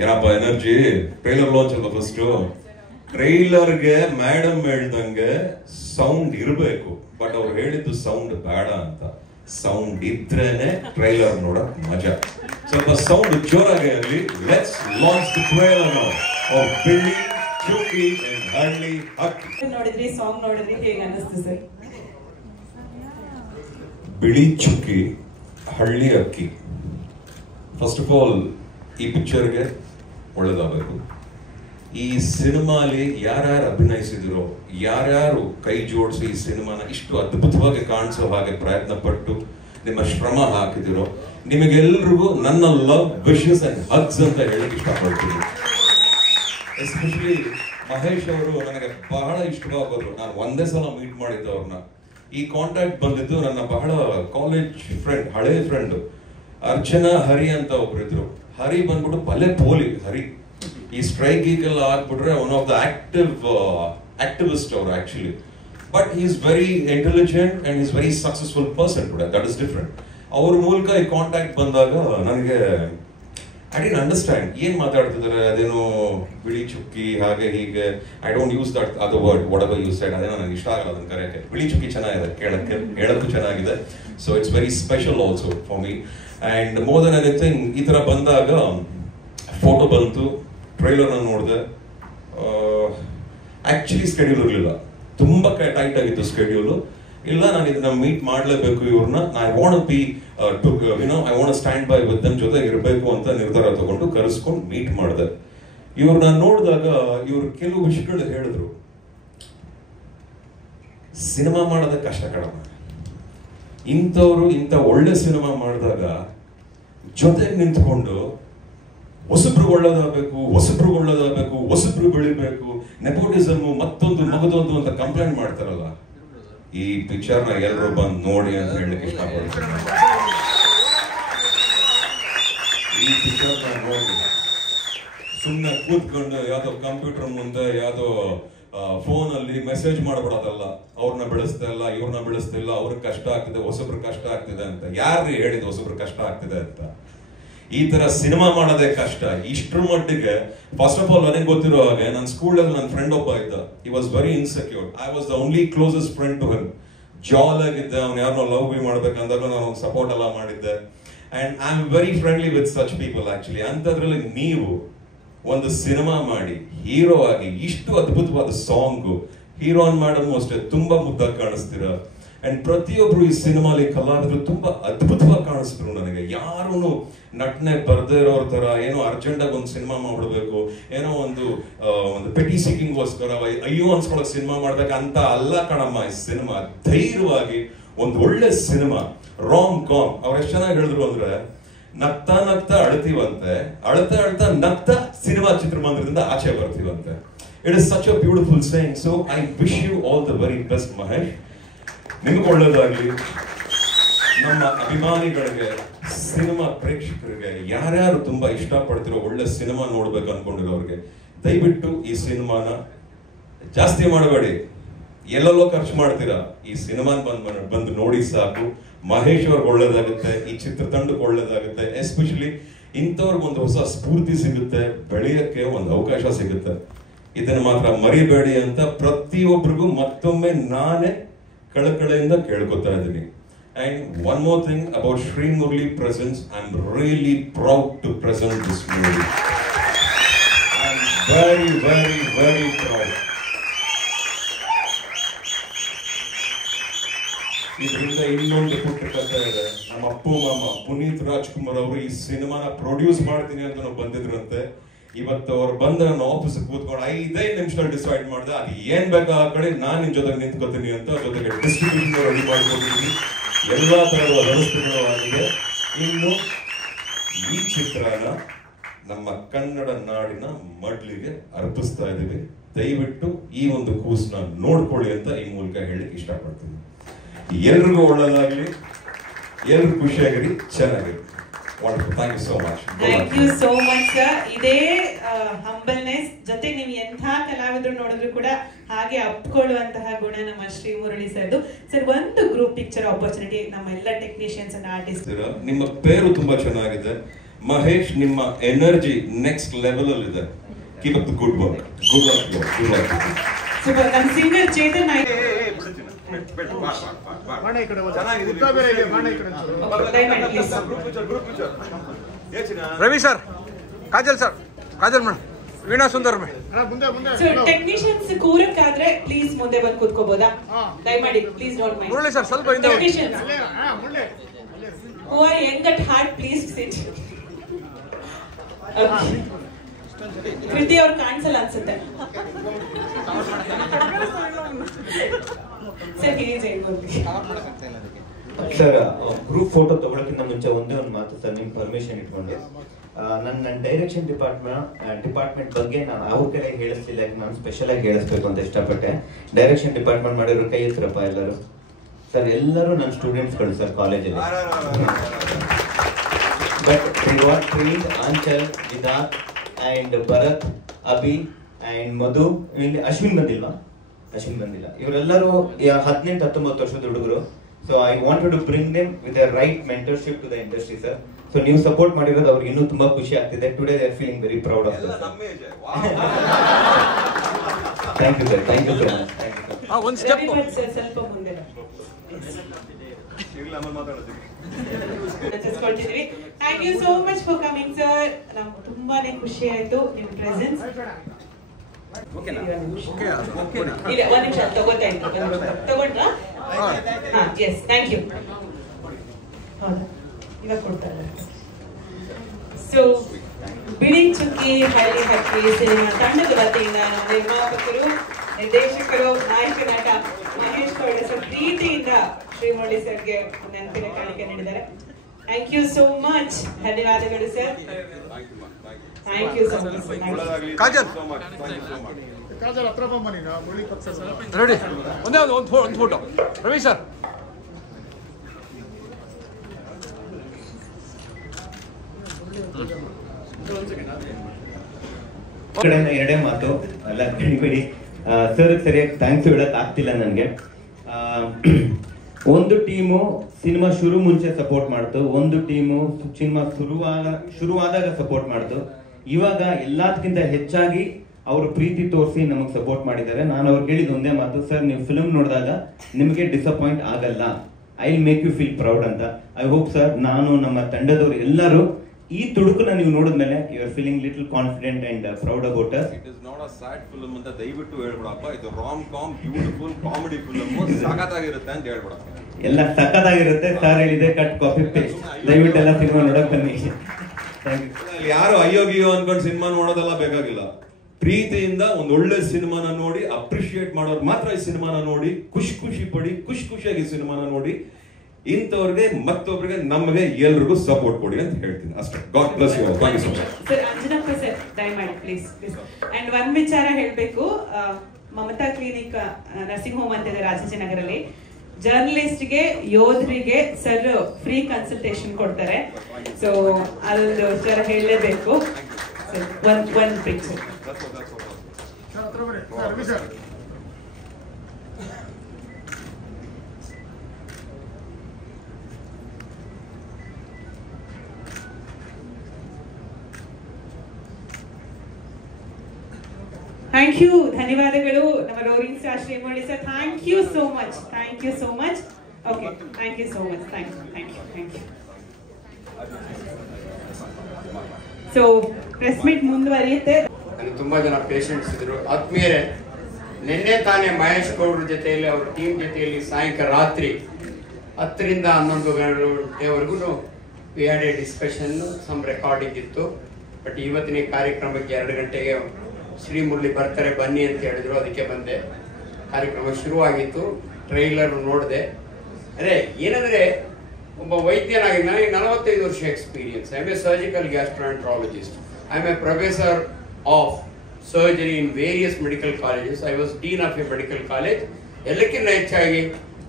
ಏನಪ್ಪ energy. Trailer launch ಅಲ್ಲ first. ಟ್ರೈಲರ್ಗೆ madam ಹೇಳ್ದಂಗೆ ಸೌಂಡ್ ಇರಬೇಕು, ಬಟ್ ಅವ್ರು ಹೇಳಿದ್ದು ಸೌಂಡ್ ಬೇಡ ಅಂತ. ಸೌಂಡ್ ಇದ್ರೇನೆ ಟ್ರೈಲರ್ ನೋಡಕ್ ಮಜಾ. ಸ್ವಲ್ಪ ಸೌಂಡ್ ಜೋರಾಗಿ ಆಗಲಿ. Let's launch the trailer of Bili ಚುಕ್ಕಿ ಅಂಡ್ ಹಳ್ಳಿ ಅಕ್ಕಿ. ನೋಡಿದ್ರಿ, ಸಾಂಗ್ ನೋಡಿದ್ರಿ, ಹೇಗೆ ಅನಿಸ್ತು ಸರ್? ಬಿಳಿ ಚುಕ್ಕಿ ಹಳ್ಳಿ ಅಕ್ಕಿ. ಫಸ್ಟ್ ಆಫ್ ಆಲ್ ಈ ಪಿಕ್ಚರ್ಗೆ ಒಳ್ಳೇದಾಗಬೇಕು. ಈ ಸಿನಿಮಾಲಿ ಯಾರ್ಯಾರು ಅಭಿನಯಿಸಿದಿರೋ, ಯಾರ್ಯಾರು ಕೈ ಜೋಡಿಸಿ ಈ ಸಿನಿಮಾನ ಇಷ್ಟು ಅದ್ಭುತವಾಗಿ ಕಾಣಿಸೋ ಹಾಗೆ ಪ್ರಯತ್ನ ಪಟ್ಟು ನಿಮ್ಮ ಶ್ರಮ ಹಾಕಿದಿರೋ, ನಿಮಗೆಲ್ರಿಗೂ ನನ್ನ ಲವ್ ವಿಶಸ್ ಅಂಡ್ ಹಗ್ಸ್ ಅಂತ ಹೇಳಕ್ ಇಷ್ಟಪಡ್ತೀನಿ. ಎಸ್ಪೆಷಲಿ ಮಹೇಶ್ ಅವರು ನನಗೆ ಬಹಳ ಇಷ್ಟವಾಗೋರು. ನಾನು ಒಂದೇ ಸಲ ಮೀಟ್ ಮಾಡಿದ್ದೆ ಅವ್ರನ್ನ. ಈ ಕಾಂಟ್ಯಾಕ್ಟ್ ಬಂದಿದ್ದು ನನ್ನ ಬಹಳ ಕಾಲೇಜ್ ಫ್ರೆಂಡ್, ಹಳೆ ಫ್ರೆಂಡ್ ಅರ್ಚನಾ ಹರಿ ಅಂತ ಒಬ್ರಿದ್ರು. ಹರಿ ಬಂದ್ಬಿಟ್ಟು ಭಲೆ ಪೋಲಿ. ಹರಿ ಈ ಸ್ಟ್ರೈಕ್ ಗೀಗೆಲ್ಲ ಆಗ್ಬಿಟ್ರೆ ಒನ್ ಆಫ್ ದ ಆಕ್ಟಿವಿಸ್ಟ್ ಅವರು actually. But he is very intelligent and is very successful person today. That is different. ಅವ್ರ ಮೂಲಕ ಈ ಕಾಂಟ್ಯಾಕ್ಟ್ ಬಂದಾಗ ನನಗೆ ಐ ಡಿಂಟ್ ಅಂಡರ್ಸ್ಟ್ಯಾಂಡ್ ಏನ್ ಮಾತಾಡ್ತಿದ್ದಾರೆ, ಅದೇನೋ ಬಿಳಿ ಚುಕ್ಕಿ ಹಾಗೆ ಹೀಗೆ. I don't use that other word, whatever you said. ಅದೇನೋ ನನಗೆ ಇಷ್ಟ ಆಗಲ್ಲ ಅದನ್ನ ಕರೆಯಕ್ಕೆ. ಬಿಳಿ ಚುಕ್ಕಿ ಚೆನ್ನಾಗಿದೆ, ಕೇಳಕ್ಕೆ ಹೇಳಕ್ಕೂ ಚೆನ್ನಾಗಿದೆ. So it's very special also for me. And more than anything ಈ ತರ ಬಂದಾಗ ಫೋಟೋ ಬಂತು, ಟ್ರೈಲರ್ ನಾನು ನೋಡಿದೆ. ಆಕ್ಚುಲಿ ಸ್ಕೆಡ್ಯೂಲ್ ಇರಲಿಲ್ಲ, ತುಂಬಾ ಟೈಟ್ ಆಗಿತ್ತು ಸ್ಕೆಡ್ಯೂಲು. ಇಲ್ಲ, ನಾನು ಇದನ್ನ ಮೀಟ್ ಮಾಡಲೇಬೇಕು ಇವ್ರನ್ನ. I want B I want stand by with them, ಜೊತೆ ಇರಬೇಕು ಅಂತ ನಿರ್ಧಾರ ತಗೊಂಡು ಕರೆಸ್ಕೊಂಡು ಮೀಟ್ ಮಾಡಿದೆ. ಇವ್ರನ್ನ ನೋಡಿದಾಗ ಇವ್ರು ಕೆಲವು ವಿಷಯಗಳು ಹೇಳಿದ್ರು. ಸಿನಿಮಾ ಮಾಡೋದೇ ಕಷ್ಟ ಕಣಮ್ಮ. ಇಂಥವ್ರು ಇಂಥ ಒಳ್ಳೆ ಸಿನಿಮಾ ಮಾಡಿದಾಗ ಜೊತೆಗೆ ನಿಂತ್ಕೊಂಡು ಹೊಸಬ್ರು ಒಳ್ಳೇದಾಗಬೇಕು, ಹೊಸಬ್ರು ಬೆಳಿಬೇಕು, ನೆಪೋಟಿಸಮ್ ಮತ್ತೊಂದು ಮಗದೊಂದು ಅಂತ ಕಂಪ್ಲೇಂಟ್ ಮಾಡ್ತಾರಲ್ಲ. ಈ ಪಿಕ್ಚರ್ ನ ಎಲ್ಲರೂ ಬಂದು ನೋಡಿ ಅಂತ ಹೇಳಲಿಕ್ಕೆ ಇಷ್ಟಪಡ್ತೀನಿ. ಈ ಪಿಕ್ಚರ್ ನ ನೋಡಿ ಸುಮ್ಮನೆ ಕೂತ್ಕೊಂಡು ಯಾವ್ದೋ ಕಂಪ್ಯೂಟರ್ ಮುಂದೆ ಯಾವ್ದೋ ಫೋನ್ ಅಲ್ಲಿ ಮೆಸೇಜ್ ಮಾಡ್ಬಿಡೋದಲ್ಲ. ಅವ್ರನ್ನ ಬೆಳೆಸ್ತಾ ಇವ್ರನ್ನ ಬೆಳೆಸ್ತಿಲ್ಲ, ಅವ್ರಿಗೆ ಕಷ್ಟ ಆಗ್ತಿದೆ, ಹೊಸಬ್ರು ಕಷ್ಟ ಆಗ್ತಿದೆ ಅಂತ. ಯಾರು ಹೇಳಿದ್ ಹೊಸಬ್ರು ಕಷ್ಟ ಆಗ್ತಿದೆ ಅಂತ? ಈ ತರ ಸಿನಿಮಾ ಮಾಡೋದೇ ಕಷ್ಟ. ಇಷ್ಟ್ರ ಮಟ್ಟಿಗೆ ಫಸ್ಟ್ ಆಫ್ ಆಲ್ ನನಗೆ ಗೊತ್ತಿರೋ ಹಾಗೆ ನನ್ನ ಸ್ಕೂಲಲ್ಲಿ ನನ್ನ ಫ್ರೆಂಡ್ ಒಬ್ಬ ಇದ್ದ. He was very insecure. I was the only closest friend to him. ಜಾಲ್ ಆಗಿದ್ದೆ. ಅವ್ನು ಯಾರನ್ನೋ ಲವ್ ಬಿ ಮಾಡ್ಬೇಕಂದಾಗ ನಾನು ಸಪೋರ್ಟ್ ಎಲ್ಲ ಮಾಡಿದ್ದೆ. And I am very friendly with such people actually. ಅಂತದ್ರಲ್ಲಿ ನೀವು ಒಂದು ಸಿನಿಮಾ ಮಾಡಿ ಹೀರೋ ಆಗಿ ಇಷ್ಟು ಅದ್ಭುತವಾದ ಸಾಂಗು, ಹೀರೋನ್ ಮೇಡಮ್ ಅಷ್ಟೇ ತುಂಬಾ ಮುದ್ದಾಗಿ ಕಾಣಿಸ್ತೀರ. ಅಂಡ್ ಪ್ರತಿಯೊಬ್ರು ಈ ಸಿನಿಮಾಲಿ ಕಲಾವಿದರು ತುಂಬಾ ಅದ್ಭುತವಾಗಿ ಕಾಣಿಸಿದ್ರು ನನಗೆ. ಯಾರು ನಟನೆ ಬರ್ದೇ ಇರೋರ ತರ ಏನೋ ಅರ್ಜೆಂಟ್ ಆಗಿ ಒಂದು ಸಿನಿಮಾ ಮಾಡ್ಬಿಡ್ಬೇಕು, ಏನೋ ಒಂದು ಪೆಟಿ ಸೀಕಿಂಗ್ಗೋಸ್ಕರ ಅಯ್ಯೋ ಅನ್ಸ್ಕೊಳಕ್ ಸಿನಿಮಾ ಮಾಡ್ಬೇಕಂತ ಅಲ್ಲ ಕಣಮ್ಮ. ಈ ಸಿನಿಮಾ ಧೈರ್ಯವಾಗಿ ಒಂದು ಒಳ್ಳೆ ಸಿನಿಮಾ, ರಾಮ್ ಕಾಮ್. ಅವ್ರು ಎಷ್ಟು ಚೆನ್ನಾಗಿ ಹೇಳಿದ್ರು ಅಂದ್ರೆ, ನಗ್ತಾ ನಗ್ತಾ ಅಳ್ತೀವಂತೆ, ಅಳ್ತಾ ಅಳ್ತಾ ನಗ್ತಾ ಸಿನಿಮಾ ಚಿತ್ರಮಂದಿರದಿಂದ ಆಚೆ ಬರ್ತೀವಂತೆ. It is such a beautiful saying. So I wish you all the very best Mahesh. ನಿಮ್ಗೆ ಒಳ್ಳೇದಾಗ್ಲಿ. ನಮ್ಮ ಅಭಿಮಾನಿಗಳಿಗೆ, ಸಿನಿಮಾ ಪ್ರೇಕ್ಷಕರಿಗೆ, ಯಾರ್ಯಾರು ತುಂಬಾ ಇಷ್ಟಪಡ್ತಿರೋ ಒಳ್ಳೆ ಸಿನಿಮಾ ನೋಡ್ಬೇಕು ಅನ್ಕೊಂಡಿರೋರಿಗೆ ದಯವಿಟ್ಟು ಈ ಸಿನಿಮಾನ ಜಾಸ್ತಿ ಮಾಡಬೇಡಿ. ಎಲ್ಲೆಲ್ಲೋ ಖರ್ಚು ಮಾಡ್ತೀರಾ. ಈ ಸಿನಿಮಾನ ಬಂದು ನೋಡಿ ಸಾಕು. ಮಹೇಶ್ ಅವ್ರಿಗೆ ಒಳ್ಳೇದಾಗುತ್ತೆ, ಈ ಚಿತ್ರತಂಡಕ್ಕೆ ಒಳ್ಳೇದಾಗುತ್ತೆ. ಎಸ್ಪೆಷಲಿ ಇಂಥವ್ರಿಗೊಂದು ಹೊಸ ಸ್ಫೂರ್ತಿ ಸಿಗುತ್ತೆ, ಬೆಳೆಯಕ್ಕೆ ಒಂದು ಅವಕಾಶ ಸಿಗುತ್ತೆ. ಇದನ್ನ ಮಾತ್ರ ಮರಿಬೇಡಿ ಅಂತ ಪ್ರತಿಯೊಬ್ಬರಿಗೂ ಮತ್ತೊಮ್ಮೆ ನಾನೇ ಕಳಕಳೆಯಿಂದ ಕೇಳ್ಕೊತಾ ಇದ್ದೀನಿ. And one more thing about Sri Murli presence, I'm really proud to present this movie. I'm very, very, very proud. ಇದರಿಂದ ಇನ್ನೊಂದು ಪುಟ್ಟ ಕಥೆ ಇದೆ. ನಮ್ಮ ಅಪ್ಪು ಮಾಮ ಪುನೀತ್ ರಾಜ್ಕುಮಾರ್ ಅವರು ಈ ಸಿನಿಮಾನ ಪ್ರೊಡ್ಯೂಸ್ ಮಾಡ್ತೀನಿ ಅಂತ ಬಂದಿದ್ರಂತೆ. ಇವತ್ತು ಅವ್ರು ಬಂದ ನನ್ನ ಆಫೀಸ್ ಕೂತ್ಕೊಂಡು 5 ನಿಮಿಷದಲ್ಲಿ ಡಿಸೈಡ್ ಮಾಡಿದೆ, ಅದು ಏನ್ ಬೇಕಾ ಆ ಕಡೆ ನಾನು ನಿನ್ ಜೊತೆಗೆ ನಿಂತ್ಕೋತೀನಿ ಅಂತ. ಜೊತೆಗೆ ಡಿಸ್ಟ್ರಿಬ್ಯೂಷನ್ ರೆಡಿ ಮಾಡ್ಕೊಂಡಿದ್ದೀನಿ, ಎಲ್ಲಾ ತರದ ವ್ಯವಸ್ಥೆಗಳು ಆಗಿದೆ. ಇನ್ನು ಈ ಚಿತ್ರನ ನಮ್ಮ ಕನ್ನಡ ನಾಡಿನ ಮಡ್ಲಿಗೆ ಅರ್ಪಿಸ್ತಾ ಇದೀವಿ. ದಯವಿಟ್ಟು ಈ ಒಂದು ಕೂಸನ್ನ ನೋಡ್ಕೊಳ್ಳಿ ಅಂತ ಈ ಮೂಲಕ ಹೇಳಲಿಕ್ಕೆ ಇಷ್ಟಪಡ್ತೀನಿ. ಎಲ್ರಿಗೂ ಒಳ್ಳೆದಾಗ್ಲಿ, ಎಲ್ರು ಖುಷಿಯಾಗಿರಿ, ಚೆನ್ನಾಗಿರಿ. Wonderful, thank you so much. Thank you so much sir. ಇದೇ ಹಂಬಲ್ನೆಸ್ ಜೊತೆಗೆ ನೀವು ಎಂಥ ಕಲಾವಿದರು ನೋಡಿದ್ರು ಕೂಡ ಹಾಗೆ ಅಪ್ಕೊಳ್ಳುವಂತಹ ಗುಣ ನಮ್ಮ ಶ್ರೀ ಮುರಳಿ ಸರ್ದು. ಸರ್, ಒಂದು ಗ್ರೂಪ್ ಪಿಕ್ಚರ್ ಆಪರ್ಚುನಿಟಿ ನಮ್ಮ ಎಲ್ಲ ಟೆಕ್ನಿಷಿಯನ್ಸ್ ಅಂಡ್ ಆರ್ಟಿಸ್ಟ್. ನಿಮ್ಮ ಪೇರು ತುಂಬಾ ಚೆನ್ನಾಗಿದೆ ಮಹೇಶ್, ನಿಮ್ಮ ಎನರ್ಜಿ ನೆಕ್ಸ್ಟ್ ಲೆವೆಲ್ ಅಲ್ಲಿ ಇದೆ. Keep up the good work. Good work, good work. Super. ನಮ್ಮ singer Chetan Ravi sir, Kajal sir, Kajal madam, Veena Sundar technicians ಕೂರಕ್ಕಾದ್ರೆ ಪ್ಲೀಸ್ ಮುಂದೆ ಬಂದು ಕೂತ್ಕೋಬೋದಾ ದಯಮಾಡಿ, please don't mind. Murali sir ಸ್ವಲ್ಪ ಹಿಂದೆ ಹೋಗಿ. Who are young at heart, please sit. ಕೃತಿ ಅವ್ರು ಕಾಣಿಸಲ್ಲ ಅನ್ಸುತ್ತೆ. ಸರ್, ಗ್ರೂಪ್ ಫೋಟೋ ತಗೊಳಕ್ಕಿಂತ ಮುಂಚೆ ಒಂದೇ ಒಂದು ಮಾತು ಸರ್, ನಿಮ್ ಪರ್ಮಿಷನ್ ಇಟ್ಕೊಂಡು ನನ್ನ ಡೈರೆಕ್ಷನ್ ಡಿಪಾರ್ಟ್ಮೆಂಟ್ ಬಗ್ಗೆ ನಾನು ಅವ್ರ ಕಡೆ ಹೇಳಿಸ್ಲಿಲ್ಲ, ನಾನು ಸ್ಪೆಷಲ್ ಆಗಿ ಹೇಳಿಸ್ಬೇಕು ಅಂತ ಇಷ್ಟಪಟ್ಟೆ. ಡೈರೆಕ್ಷನ್ ಡಿಪಾರ್ಟ್ಮೆಂಟ್ ಮಾಡಿರೋ ಕೈ ಎತ್ತರಪ್ಪ ಎಲ್ಲರೂ. ಸರ್, ಎಲ್ಲರೂ ನನ್ನ ಸ್ಟೂಡೆಂಟ್ಸ್ಗಳು ಸರ್ ಕಾಲೇಜಲ್ಲಿ. But they what trained Aanchal, Vidath and Bharath, Abhi and Madhu. ಇಲ್ಲಿ ಅಶ್ವಿನ್ ಬಂದಿಲ್ವಾ? ಅಶ್ವಿನ್ ಬಂದಿಲ್ಲ. ಇವರೆಲ್ಲರೂ 18-19 ವರ್ಷದ ಹುಡುಗರು. So I wanted to bring them with the right mentorship to the industry sir. So ನೀವು ಸಪೋರ್ಟ್ ಮಾಡಿರೋದು ಅವ್ರಿಗೆ ಇನ್ನೂ ತುಂಬಾ ಖುಷಿ ಆಗ್ತಿದೆ. Today they are feeling very proud of that. Thank you sir, thank you so much. Thank you ಒಂದು step ಸ್ವಲ್ಪ ಮುಂದೆ thank you so much for coming sir. ನಮ್ಗೆ ತುಂಬಾನೇ ಖುಷಿ ಆಯ್ತು ನಿಮ್ಮ ಪ್ರೆಸೆನ್ಸ್. ಇಲ್ಲ, ಒಂದ್ ನಿಮಿಷ ತಗೋತಾ ಇದ್ರು, ತಗೊಂಡ್ರಾ? S, thank you. ಹೌದಾ, ಇವಾಗ ಕೊಡ್ತಾರೆ. ಸೊ ಬಿಳಿ ಚುಕ್ಕಿ ಹಳ್ಳಿ ಹಕ್ಕಿ ಸಿನಿಮಾ ತಂಡದ ವತಿಯಿಂದ ನಿರ್ಮಾಪಕರು, ನಿರ್ದೇಶಕರು, ನಾಯಕ ನಟ ಮಹೇಶ್ ಗೌಡ ಸರ್ ಪ್ರೀತಿಯಿಂದ ಶ್ರೀ ಮುರಳಿ ಸರ್ಗೆ ನೆನಪಿನ ಕಾಣಿಕೆ ನೀಡಿದ್ದಾರೆ. Thank you so much. ಧನ್ಯವಾದಗಳು sir. Thank you so much. Kajal, Kajal ಹತ್ರ ಬನ್ನಿ. ರೆಡಿ, ಒಂದೇ ಒಂದು ಫೋಟೋ. ರವಿ ಸರ್, ಎರಡೇ ಮಾತು ಅಲ್ಲ ಕಡಿಬೇಡಿ ಸರ್. ಸರಿಯಾಗಿ ಥ್ಯಾಂಕ್ಸ್ ಹೇಳಕ್ ಆಗ್ತಿಲ್ಲ ನನಗೆ. ಒಂದು ಟೀಮು ಸಿನಿಮಾ ಶುರು ಮುಂಚೆ ಸಪೋರ್ಟ್ ಮಾಡ್ತು, ಒಂದು ಟೀಮು ಸಿನಿಮಾ ಶುರುವಾದಾಗ ಸಪೋರ್ಟ್ ಮಾಡ್ತು. ಇವಾಗ ಎಲ್ಲದಕ್ಕಿಂತ ಹೆಚ್ಚಾಗಿ ಅವರು ಪ್ರೀತಿ ತೋರಿಸಿ ನಮಗೆ ಸಪೋರ್ಟ್ ಮಾಡಿದ್ದಾರೆ. ನಾನು ಅವ್ರಿಗೆ ಹೇಳಿದ ಒಂದೇ ಮಾತು, ಸರ್ ನೀವು ಫಿಲ್ಮ್ ನೋಡಿದಾಗ ನಿಮಗೆ ಡಿಸಪಾಯಿಂಟ್ ಆಗಲ್ಲ, I will make you feel proud ಅಂತ. ಐ ಹೋಪ್ ಸರ್, ನಾನು ನಮ್ಮ ತಂಡದವರು ಎಲ್ಲರೂ ಈ ತುಡುಕನ್ನ ನೀವು ನೋಡಿದ್ಮೇಲೆ you are feeling little confident and proud about us. It is not a sad film ಅಂತ ದಯವಿಟ್ಟು ಹೇಳ್ಬಿಡಪ್ಪ. ಇದು rom com beautiful comedy film, ಸಖತ್ತಾಗಿರುತ್ತೆ ಅಂತ ಹೇಳ್ಬಿಡಪ್ಪ. ಎಲ್ಲ ಸಖತ್ತಾಗಿರುತ್ತೆ ಸರ್, ಹೇಳಿದೆ ಕಟ್ ಕಾಪಿ ಪೇಸ್ಟ್. ದಯವಿಟ್ಟು ಎಲ್ಲ ಸಿನಿಮಾ ನೋಡಕ್ ಬನ್ನಿ. ಯಾರು ಅಯ್ಯೋ ಗಿಯೋ ಅನ್ಕೊಂಡು ಸಿನಿಮಾ ನೋಡೋದೆಲ್ಲ ಬೇಕಾಗಿಲ್ಲ. ಪ್ರೀತಿಯಿಂದ ಒಂದು ಒಳ್ಳೆ ಸಿನಿಮಾನ ನೋಡಿ ಅಪ್ರಿಶಿಯೇಟ್ ಮಾಡೋರು ಮಾತ್ರ ಈ ಸಿನಿಮಾನ ನೋಡಿ ಖುಷಿ ಪಡಿ, ಖುಷಿಯಾಗಿ ಸಿನಿಮಾನ ನೋಡಿ. ಇಂಥವ್ರಿಗೆ ಮತ್ತೊಬ್ಬರಿಗೆ ನಮಗೆ ಎಲ್ರಿಗೂ ಸಪೋರ್ಟ್ ಕೊಡಿ ಅಂತ ಹೇಳ್ತೀನಿ ಅಷ್ಟೇ. God bless you. Thank you so much. Sir, Anjanappa sir ದಯಮಾಡಿ ಪ್ಲೀಸ್. ಅಂಡ್ ಒಂದ್ ವಿಚಾರ ಹೇಳ್ಬೇಕು, ಮಮತಾ ಕ್ಲಿನಿಕ್ ನರ್ಸಿಂಗ್ ಹೋಮ್ ಅಂತಿದೆ ರಾಜಾಜಿನಗರಲ್ಲಿ. ಜರ್ನಲಿಸ್ಟ್ಗೆ, ಯೋಧರಿಗೆ ಸರ್ ಫ್ರೀ ಕನ್ಸಲ್ಟೇಷನ್ ಕೊಡ್ತಾರೆ. ಸೊ ಅದೊಂದು ವಿಚಾರ ಹೇಳಲೇಬೇಕು. ಒಂದ್ ಪಿಕ್ಚರ್ ಥ್ಯಾಂಕ್ ಯು. ಧನ್ಯವಾದಗಳು ನಮ್ಮ roaring star Shri Murali sir. Thank you so much. Thank you so much. Okay, thank you so much. Thank you. So press meet ಮುಂದುವರಿಯುತ್ತೆ. ಅಲ್ಲಿ ತುಂಬಾ ಜನ ಪೇಷಂಟ್ಸ್ ಇದ್ರು. ಆತ್ಮೀಯರೇ, ನಿನ್ನೆ ತಾನೇ ಮಹೇಶ್ ಗೌಡ್ರ ಜೊತೆಯಲ್ಲಿ ಅವ್ರ ಟೀಮ್ ಜೊತೆಯಲ್ಲಿ ಸಾಯಂಕಾಲ ರಾತ್ರಿ 10ರಿಂದ 11 ಗಂಟೆವರೆಗೂ we had a discussion, some recording ಇತ್ತು. ಬಟ್ ಇವತ್ತಿನ ಕಾರ್ಯಕ್ರಮಕ್ಕೆ 2 ಗಂಟೆಗೆ ಶ್ರೀ ಮುರಳಿ ಬರ್ತಾರೆ ಬನ್ನಿ ಅಂತ ಹೇಳಿದ್ರು, ಅದಕ್ಕೆ ಬಂದೆ. ಕಾರ್ಯಕ್ರಮ ಶುರುವಾಗಿತ್ತು, ಟ್ರೈಲರ್ ನೋಡಿದೆ. ಅದೇ ಏನಂದ್ರೆ, ಒಬ್ಬ ವೈದ್ಯನಾಗಿ ನನಗೆ 45 ವರ್ಷ experience. I am A surgical gastroenterologist. I am A professor of surgery in various medical colleges. I was dean of A medical college. ಎಲ್ಲಕ್ಕಿಂತ ಹೆಚ್ಚಾಗಿ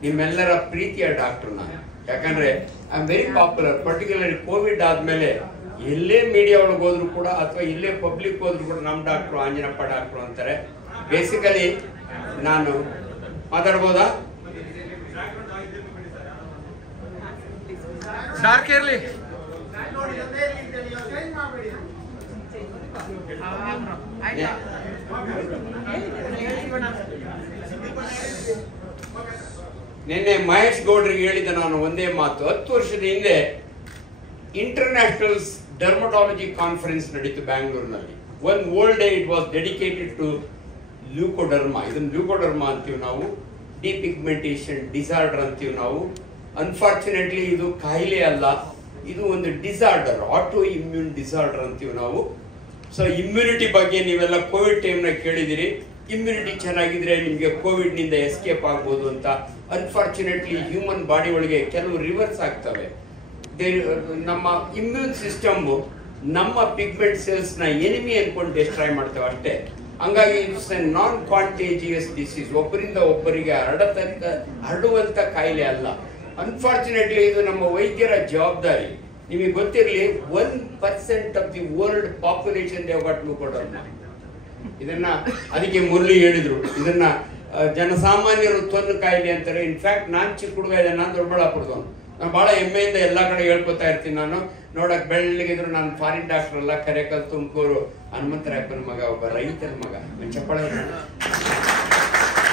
ನಿಮ್ಮೆಲ್ಲರ ಪ್ರೀತಿಯ ಡಾಕ್ಟರ್ ನಾನು. ಯಾಕಂದ್ರೆ I am very popular. Particularly Covid ಆದ್ಮೇಲೆ ಎಲ್ಲೇ ಮೀಡಿಯಾ ಒಳಗೆ ಹೋದ್ರು ಕೂಡ ಅಥವಾ ಎಲ್ಲೇ ಪಬ್ಲಿಕ್ ಹೋದ್ರು ಕೂಡ ನಮ್ಮ ಡಾಕ್ಟ್ರು ಆಂಜನಪ್ಪ ಡಾಕ್ಟ್ರು ಅಂತಾರೆ. ಬೇಸಿಕಲಿ ನಾನು ಮಾತಾಡ್ಬೋದಾ? ಡಾರ್ಕ್ ಇರ್ಲಿ. ನಿನ್ನೆ ಮಹೇಶ್ ಗೌಡ್ರಿಗೆ ಹೇಳಿದ ನಾನು ಒಂದೇ ಮಾತು. 10 ವರ್ಷದ ಹಿಂದೆ ಇಂಟರ್ನ್ಯಾಷನಲ್ ಡರ್ಮಟಾಲಜಿ ಕಾನ್ಫರೆನ್ಸ್ ನಡೀತು ಬ್ಯಾಂಗ್ಳೂರಿನಲ್ಲಿ. One whole day it was dedicated to leucoderma. ಇದನ್ನು ಲ್ಯೂಕೋಡರ್ಮಾ ಅಂತೀವಿ ನಾವು. ಡಿಪಿಗ್ಮೆಂಟೇಷನ್ ಡಿಸಾರ್ಡರ್ ಅಂತೀವಿ ನಾವು. ಅನ್ಫಾರ್ಚುನೇಟ್ಲಿ ಇದು ಕಾಯಿಲೆ ಅಲ್ಲ, ಇದು ಒಂದು ಡಿಸಾರ್ಡರ್, ಆಟೋ ಇಮ್ಯೂನ್ ಡಿಸಾರ್ಡರ್ ಅಂತೀವಿ ನಾವು. ಸೊ ಇಮ್ಯುನಿಟಿ ಬಗ್ಗೆ ನೀವೆಲ್ಲ ಕೋವಿಡ್ ಟೈಮ್ನಾಗ ಕೇಳಿದಿರಿ. ಇಮ್ಯುನಿಟಿ ಚೆನ್ನಾಗಿದ್ರೆ ನಿಮಗೆ ಕೋವಿಡ್ ನಿಂದ ಎಸ್ಕೇಪ್ ಆಗ್ಬೋದು ಅಂತ. ಅನ್ಫಾರ್ಚುನೇಟ್ಲಿ ಹ್ಯೂಮನ್ ಬಾಡಿ ಒಳಗೆ ಕೆಲವು ರಿವರ್ಸ್ ಆಗ್ತವೆ. ನಮ್ಮ ಇಮ್ಯೂನ್ ಸಿಸ್ಟಮ್ ನಮ್ಮ ಪಿಗ್ಮೆಂಟ್ ಸೆಲ್ಸ್ ನ ಎನಿಮಿ ಅನ್ಕೊಂಡು ಡಿಸ್ಟ್ರಾಯ್ ಮಾಡ್ತೇವೆ ಅಷ್ಟೇ. ಹಂಗಾಗಿ it's A non contagious disease. ಒಬ್ಬರಿಂದ ಒಬ್ಬರಿಗೆ ಹರಡುವಂತ ಕಾಯಿಲೆ ಅಲ್ಲ. ಅನ್ಫಾರ್ಚುನೇಟ್ಲಿ ಇದು ನಮ್ಮ ವೈದ್ಯರ ಜವಾಬ್ದಾರಿ. ನಿಮಗೆ ಗೊತ್ತಿರಲಿ, 1% of the world population they got leucoderma. ಇದನ್ನ ಅದಕ್ಕೆ ಮುರಳಿ ಹೇಳಿದ್ರು, ಇದನ್ನ ಜನಸಾಮಾನ್ಯರು ತೊನ್ನು ಕಾಯಿಲೆ ಅಂತಾರೆ. ಇನ್ಫ್ಯಾಕ್ಟ್ ನಾನ್ ಚಿಕ್ಕ ಹುಡುಗ ಇದೆ, ನಾನು ದೊಡ್ಡಬಳ್ಳಾಪುರದವನು. ನಾನು ಬಹಳ ಹೆಮ್ಮೆಯಿಂದ ಎಲ್ಲಾ ಕಡೆ ಹೇಳ್ಕೊತಾ ಇರ್ತೀನಿ. ನಾನು ನೋಡಕ್ ಬೆಳ್ಳಗಿದ್ರು ನಾನು ಫಾರಿನ್ ಡಾಕ್ಟರ್ ಅಲ್ಲ, ಕರೆಕಲ್ ತುಮಕೂರು ಹನುಮಂತರಾಯಪ್ಪನ ಮಗ, ಒಬ್ಬ ರೈತನ ಮಗ. ಚಪ್ಪಳ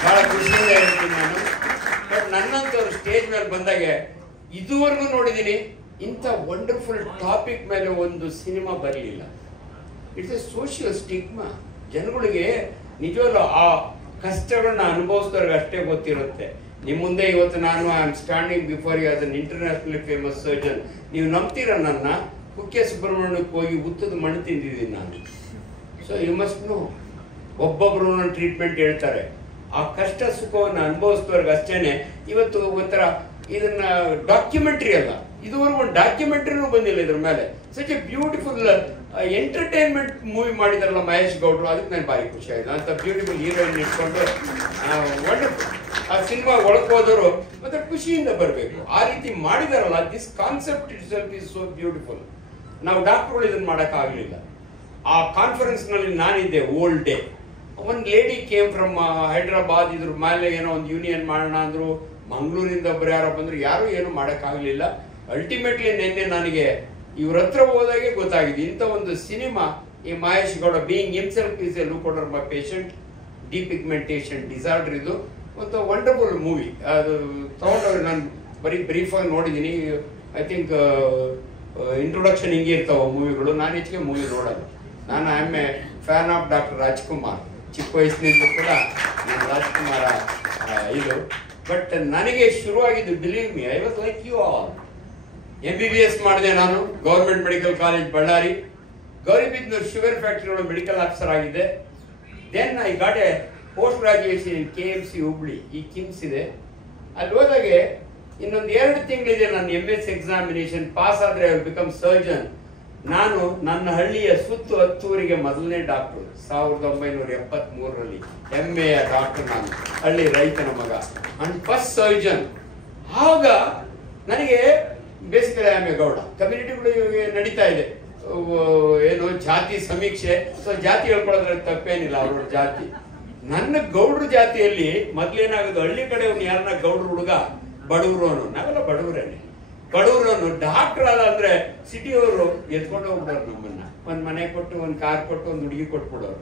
ಬಹಳ ಖುಷಿಯಿಂದ ಹೇಳ್ತೀನಿ ನಾನು. ಬಟ್ ನನ್ನಂತವ್ರು ಸ್ಟೇಜ್ ಮೇಲೆ ಬಂದಾಗ ಇದುವರೆಗೂ ನೋಡಿದೀನಿ ಇಂಥ ವಂಡರ್ಫುಲ್ ಟಾಪಿಕ್ ಮೇಲೆ ಒಂದು ಸಿನಿಮಾ ಬರಲಿಲ್ಲ. It's A social stigma. ಜನಗಳಿಗೆ ನಿಜವಲ್ಲ ಆ ಕಷ್ಟಗಳನ್ನ ಅನುಭವಿಸಿದವ್ರಿಗೆ ಅಷ್ಟೇ ಗೊತ್ತಿರುತ್ತೆ. ನಿಮ್ಮ ಮುಂದೆ ಇವತ್ತು ನಾನು I am standing before you as an international famous surgeon. ನೀವು ನಂಬ್ತೀರ ನನ್ನ? ಕುಕ್ಕೆ ಸುಬ್ರಹ್ಮಣ್ಯಕ್ಕೆ ಹೋಗಿ ಉತ್ತದ ಮಣ್ಣು ತಿಂದಿದ್ದೀನಿ ನಾನು. ಸೊ ಯು ಮಸ್ಟ್ ನೋ, ಒಬ್ಬೊಬ್ರು ನನ್ನ ಟ್ರೀಟ್ಮೆಂಟ್ ಹೇಳ್ತಾರೆ. ಆ ಕಷ್ಟ ಸುಖವನ್ನು ಅನುಭವಿಸಿದವ್ರಿಗೆ ಅಷ್ಟೇನೆ. ಇವತ್ತು ಒಂಥರ ಇದನ್ನ ಡಾಕ್ಯುಮೆಂಟ್ರಿ ಅಲ್ಲ, ಇದುವರೆಗೂ ಒಂದು ಡಾಕ್ಯುಮೆಂಟ್ರಿನೂ ಬಂದಿಲ್ಲ ಇದ್ರ ಮೇಲೆ. Such a beautiful entertainment movie ಮಾಡಿದಾರಲ್ಲ ಮಹೇಶ್ ಗೌಡ್ರು, ಅದಕ್ಕೆ ನನಗೆ ಭಾರಿ ಖುಷಿ ಆಯ್ತು. ಅಂತ ಬ್ಯೂಟಿಫುಲ್ ಹೀರೋಯಿನ್ ಇಟ್ಕೊಂಡು ವಂಡರ್ಫುಲ್ ಆ ಸಿನಿಮಾ ಒಳಗೆ ಹೋದವರು ಮತ್ತೆ ಖುಷಿಯಿಂದ ಬರಬೇಕು. ಆ ರೀತಿ ಮಾಡಿದಾರಲ್ಲ, this concept itself is so beautiful. ನಾವು ಡಾಕ್ಟರ್ಗಳು ಇದನ್ನ ಮಾಡಕ್ ಆಗ್ಲಿಲ್ಲ. ಆ ಕಾನ್ಫರೆನ್ಸ್ ನಲ್ಲಿ ನಾನಿದ್ದೆ ಓಲ್ಡ್ ಡೇ. ಒಂದು ಲೇಡಿ ಕೇಮ್ ಫ್ರಮ್ ಹೈದ್ರಾಬಾದ್. ಇದ್ರ ಮೇಲೆ ಏನೋ ಒಂದು ಯೂನಿಯನ್ ಮಾಡೋಣ ಅಂದ್ರು. ಮಂಗಳೂರಿಂದ ಒಬ್ರು ಯಾರೋ ಬಂದ್ರು, ಯಾರು ಏನು ಮಾಡಕ್ಕಾಗ್ಲಿಲ್ಲ. ಅಲ್ಟಿಮೇಟ್ಲಿ ನಿನ್ನೆ ನನಗೆ ಇವ್ರ ಹತ್ರ ಹೋದಾಗೆ ಗೊತ್ತಾಗಿದೆ ಇಂಥ ಒಂದು ಸಿನಿಮಾ. ಈ Mahesh Gowda being himself is a leucoderma patient, depigmentation disorder. ಇದು ಒಂದು ವಂಡರ್ಫುಲ್ ಮೂವಿ. ಅದು ತಗೊಂಡವ್ರು ನಾನು ಬರೀ ಬ್ರೀಫ್ ಆಗಿ ನೋಡಿದ್ದೀನಿ. ಐ ಥಿಂಕ್ ಇಂಟ್ರೊಡಕ್ಷನ್ ಹಿಂಗೆ ಇರ್ತಾವ ಮೂವಿಗಳು. ನಾನು ಹೆಚ್ಚಿಗೆ ಮೂವಿ ನೋಡೋದು. ನಾನು I am a fan of doctor Rajkumar. ಚಿಕ್ಕ ವಯಸ್ಸಿನಿಂದ ಕೂಡ ನಾನು ರಾಜ್ಕುಮಾರ ಇದು. ಬಟ್ ನನಗೆ ಶುರುವಾಗಿದ್ದು, believe me, I was like you all. MBBS ಮಾಡಿದೆ ನಾನು, government medical college Ballari. Gauribidanur sugar factory ಒಳಗೆ ಮೆಡಿಕಲ್ ಆಫೀಸರ್ ಆಗಿದೆ. Then I got a post graduation in KMC Hubli. ಈ ಕಿಮ್ಸ್ ಇದೆ. ಅಲ್ಲಿ ಹೋದಾಗೆ ಇನ್ನೊಂದು 2 ತಿಂಗಳಿದೆ ನನ್ನ MS ಎಕ್ಸಾಮಿನೇಷನ್. ಪಾಸ್ ಆದ್ರೆ ಐ ವಿಲ್ ಬಿಕಮ್ ಸರ್ಜನ್. ನಾನು ನನ್ನ ಹಳ್ಳಿಯ ಸುತ್ತು ಹತ್ತೂರಿಗೆ ಮೊದಲನೇ ಡಾಕ್ಟರ್ 1973ರಲ್ಲಿ. ಹೆಮ್ಮೆಯ ಡಾಕ್ಟರ್ ನಾನು, ಹಳ್ಳಿ ರೈತನ ಮಗ, ಅಂಡ್ ಫಸ್ಟ್ ಸರ್ಜನ್. ಆಗ ನನಗೆ basically I am a Gowda. ಕಮ್ಯುನಿಟಿಗಳು ನಡೀತಾ ಇದೆ, ಏನು ಜಾತಿ ಸಮೀಕ್ಷೆ. ಸೊ ಜಾತಿ ಹೇಳ್ಕೊಳ್ಳೋದ್ರಲ್ಲಿ ತಪ್ಪೇನಿಲ್ಲ, ಅವ್ರ ಜಾತಿ. ನನ್ನ ಗೌಡ್ರ ಜಾತಿಯಲ್ಲಿ ಮೊದ್ಲೇನಾಗೋದು, ಹಳ್ಳಿ ಕಡೆ ಯಾರನ್ನ ಗೌಡ್ರ ಹುಡುಗ ಬಡವರು ಅನ್ನೋ, ನಾವೆಲ್ಲ ಬಡವರೇನೆ. ಬಡವರನ್ನು ಡಾಕ್ಟರ್ ಅಲ್ಲ ಅಂದ್ರೆ ಸಿಟಿಯವರು ಎತ್ಕೊಂಡು ಹೋಗ್ಬಿಡೋರು ನಮ್ಮನ್ನ. ಒಂದ್ ಮನೆ ಕೊಟ್ಟು, ಒಂದ್ ಕಾರ್ ಕೊಟ್ಟು, ಒಂದ್ ಹುಡುಗಿ ಕೊಟ್ಬಿಡೋರು.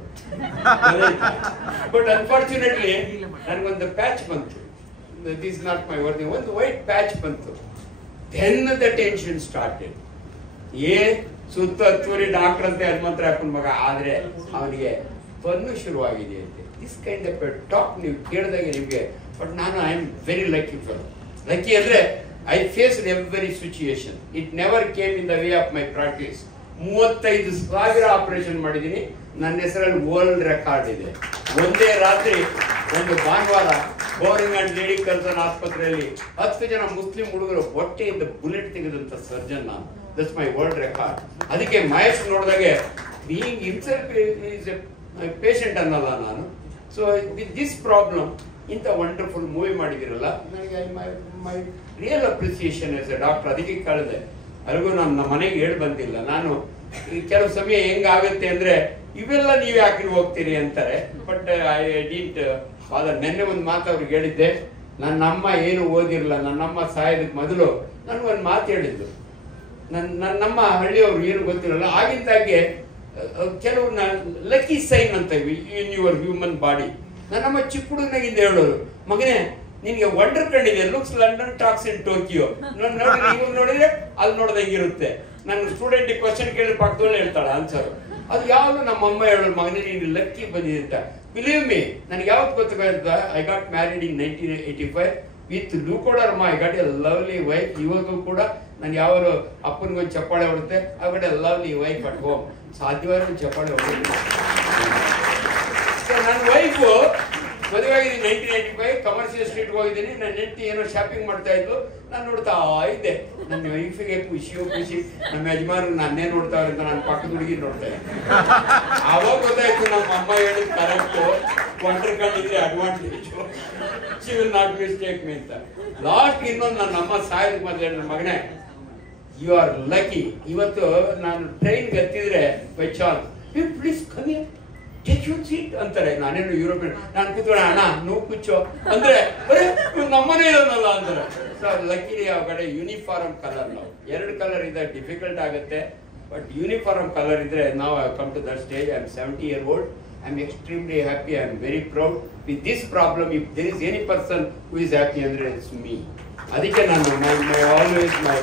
ಬಟ್ ಅನ್ಫಾರ್ಚುನೇಟ್ಲಿ ನನ್ಗೊಂದು ಪ್ಯಾಚ್ ಬಂತು. This not my working. ಒಂದು ವೈಟ್ ಪ್ಯಾಚ್ ಬಂತು. Then the tension started. ಸುತ್ತ ಹತ್ತೂರಿ ಡಾಕ್ಟರ್ ಅಂತೆ ಹನುಮಂತರಾಯಪ್ಪನ ಮಗ, ಆದ್ರೆ ಅವನಿಗೆ ತೊನ್ನು ಶುರುವಾಗಿದೆ ಅಂತೆ. ದಿಸ್ ಕೈಂಡ್ ಆಫ್ ಟಾಕ್ ನೀವು ಕೇಳಿದಾಗ ನಿಮ್ಗೆ. ಬಟ್ ನಾನು I am very lucky fellow. Lucky ಅಂದ್ರೆ I faced every situation. It never came in the way of my practice. 35,000 operation ಮಾಡಿದ್ದೀನಿ. ನನ್ನ ಹೆಸರಲ್ಲಿ ವರ್ಲ್ಡ್ ರೆಕಾರ್ಡ್ ಇದೆ. ಒಂದೇ ರಾತ್ರಿ ಒಂದು ಭಾನುವಾರ ಬೋರಿಂಗ್ ಅಂಡ್ ಲೇಡಿ ಕರ್ಸನ್ ಆಸ್ಪತ್ರೆಯಲ್ಲಿ 10 ಜನ ಮುಸ್ಲಿಂ ಹುಡುಗರು ಹೊಟ್ಟೆಯಿಂದ ಬುಲೆಟ್ ತೆಗೆದಂತ ಸರ್ಜನ್ ನಾನು. That's my world record. ಅದಕ್ಕೆ ಮಹೇಶ್ ನೋಡಿದಾಗೆ being himself is a patient ಅನ್ನಲ್ಲ ನಾನು. ಸೊ ವಿತ್ ದಿಸ್ ಪ್ರಾಬ್ಲಮ್ ಇಂಥ ವಂಡರ್ಫುಲ್ ಮೂವಿ ಮಾಡಿದಿರಲ್ಲ, ನನಗೆ my real appreciation as a doctor. ಅದಕ್ಕೆ ಕಳೆದೆ ಅಲ್ಲಿಗೂ ನಮ್ಮ ಮನೆಗೆ ಹೇಳಿ ಬಂದಿಲ್ಲ. ನಾನು ಈ ಕೆಲವು ಸಮಯ ಹೆಂಗಾಗುತ್ತೆ ಅಂದರೆ ಇವೆಲ್ಲ ನೀವು ಯಾಕೆ ಹೋಗ್ತೀರಿ ಅಂತಾರೆ. But I didn't father. ನೆನ್ನೆ ಒಂದು ಮಾತು ಅವ್ರಿಗೆ ಹೇಳಿದ್ದೆ, ನನ್ನಮ್ಮ ಏನು ಓದಿರಲ್ಲ, ನನ್ನಮ್ಮ ಸಾಯೋದಕ್ಕೆ ಮೊದಲು ನನಗೊಂದು ಮಾತು ಹೇಳಿದ್ದು. ನನ್ನಮ್ಮ ಹಳ್ಳಿಯವರು ಏನು ಗೊತ್ತಿರಲ್ಲ, ಆಗಿಂದಾಗೆ ಕೆಲವು ಲಕ್ಕಿ ಸೈನ್ ಅಂತ ಇನ್ ಯುವರ್ ಹ್ಯೂಮನ್ ಬಾಡಿ. ನನ್ನಮ್ಮ ಚಿಕ್ಕ ಹುಡುಗನಾಗಿಂದ ಹೇಳೋರು, ಮಗನೇ ನಿನ್ಗೆ ವಂಡರ್ ಕಂಡಿದೆ, ಲುಕ್ಸ್ ಲಂಡನ್ ಟಾಕ್ಸ್ ಇನ್ ಟೋಕಿಯೋ. ನೋಡಿದ್ರೆ ಅಲ್ಲಿ ನೋಡ್ದಂಗಿರುತ್ತೆ. ನನ್ನ ಸ್ಟೂಡೆಂಟಿಗೆ ಕ್ವಶನ್ ಕೇಳಿ ಪಕ್ಕದಲ್ಲೇ ಹೇಳ್ತಾಳೆ ಆನ್ಸರ್. ಅದು ಯಾವುದು ನಮ್ಮಮ್ಮ ಹೇಳೋರು, ಮಗನೇ ನೀನು ಲಕ್ಕಿ ಬಂದಿದೆ ಅಂತ. ಬಿಲೀವ್ ಮೀ, ನನಗೆ ಯಾವತ್ತು ಗೊತ್ತಾಗ I got married in 1985 with leucoderma. I got a lovely wife. ಇವಾಗೂ ಕೂಡ ನಾನು ಯಾವಾರು ಅಪ್ಪನಿಗೊಂದು ಚಪ್ಪಾಳೆ ಹೊಡುತ್ತೆ, I got a lovely wife at home. ಸಾಧ್ಯವಾದ ಚಪ್ಪಾಳೆ ಹೊಡೆದಿಲ್ಲ. ನನ್ನ ವೈಫು ಮದುವೆ ಆಗಿದ್ದೀನಿ 1985, ಕಮರ್ಷಿಯಲ್ ಸ್ಟ್ರೀಟ್ಗೆ ಹೋಗಿದ್ದೀನಿ. ನನ್ನ ಹೆಂಡತಿ ಏನೋ ಶಾಪಿಂಗ್ ಮಾಡ್ತಾ ಇದ್ದು, ನಾನು ನೋಡ್ತಾ ಇದ್ದೆ. ನನ್ನ ವೈಫಿಗೆ ಖುಷಿ ನಮ್ಮ ಯಜಮಾನ್ರು ನನ್ನೇ ನೋಡ್ತಾವ್ರೆ ಅಂತ ನಾನು ಪಕ್ಕದ ಹುಡುಗಿ ನೋಡ್ತಾ ಇದ್ದೆ. ಆವಾಗ ಗೊತ್ತಾಯ್ತು ನಮ್ಮ ಅಮ್ಮ ಹೇಳಿದ್ ಕರೆಕ್ಟು, ವಂಡರ್ ಕಂಡಿದ್ರೆ advantage, she will not mistake me ಅಂತ. ಲಾಸ್ಟ್ ಇನ್ನೊಂದು ನನ್ನ ಅಮ್ಮ ಸಾಯೋದಕ್ಕೆ ಮೊದಲು ನನ್ನ ಮಗನೇ, ಯು ಆರ್ ಲಕ್ಕಿ. ಇವತ್ತು ನಾನು ಟ್ರೈನ್ಗೆ ಹತ್ತಿದ್ರೆ ಬೈ ಚಾನ್ಸ್, ಪ್ಲೀಸ್ ಕಮ್ಮಿ ಟೇಕ್ ಯು ಸೀಟ್ ಅಂತಾರೆ. ನಾನೇನು ಯುರೋಪಿಯನ್, ನಾನು ಕೂತ್ಕೊಂಡ ಅಣ್ಣ ನೂ ಕುಚ್ಚೋ ಅಂದ್ರೆ ಬರೀ ನಮ್ಮನೇ ಇರೋನಲ್ಲ ಅಂತಾರೆ. ಸೊ ಲಕ್ಕಿಲಿ ಆ ಕಡೆ ಯೂನಿಫಾರ್ಮ್ ಕಲರ್, ನಾವು 2 ಕಲರ್ ಇದೆ, ಡಿಫಿಕಲ್ಟ್ ಆಗುತ್ತೆ. ಬಟ್ ಯೂನಿಫಾರ್ಮ್ ಕಲರ್ ಇದ್ರೆ ನಾವು come to that stage. I am 70 years old. I am extremely happy. I am very proud. With this problem, if there is any person who is happy, ಅಂದ್ರೆ it's me. ಅದಕ್ಕೆ ನಾನು always my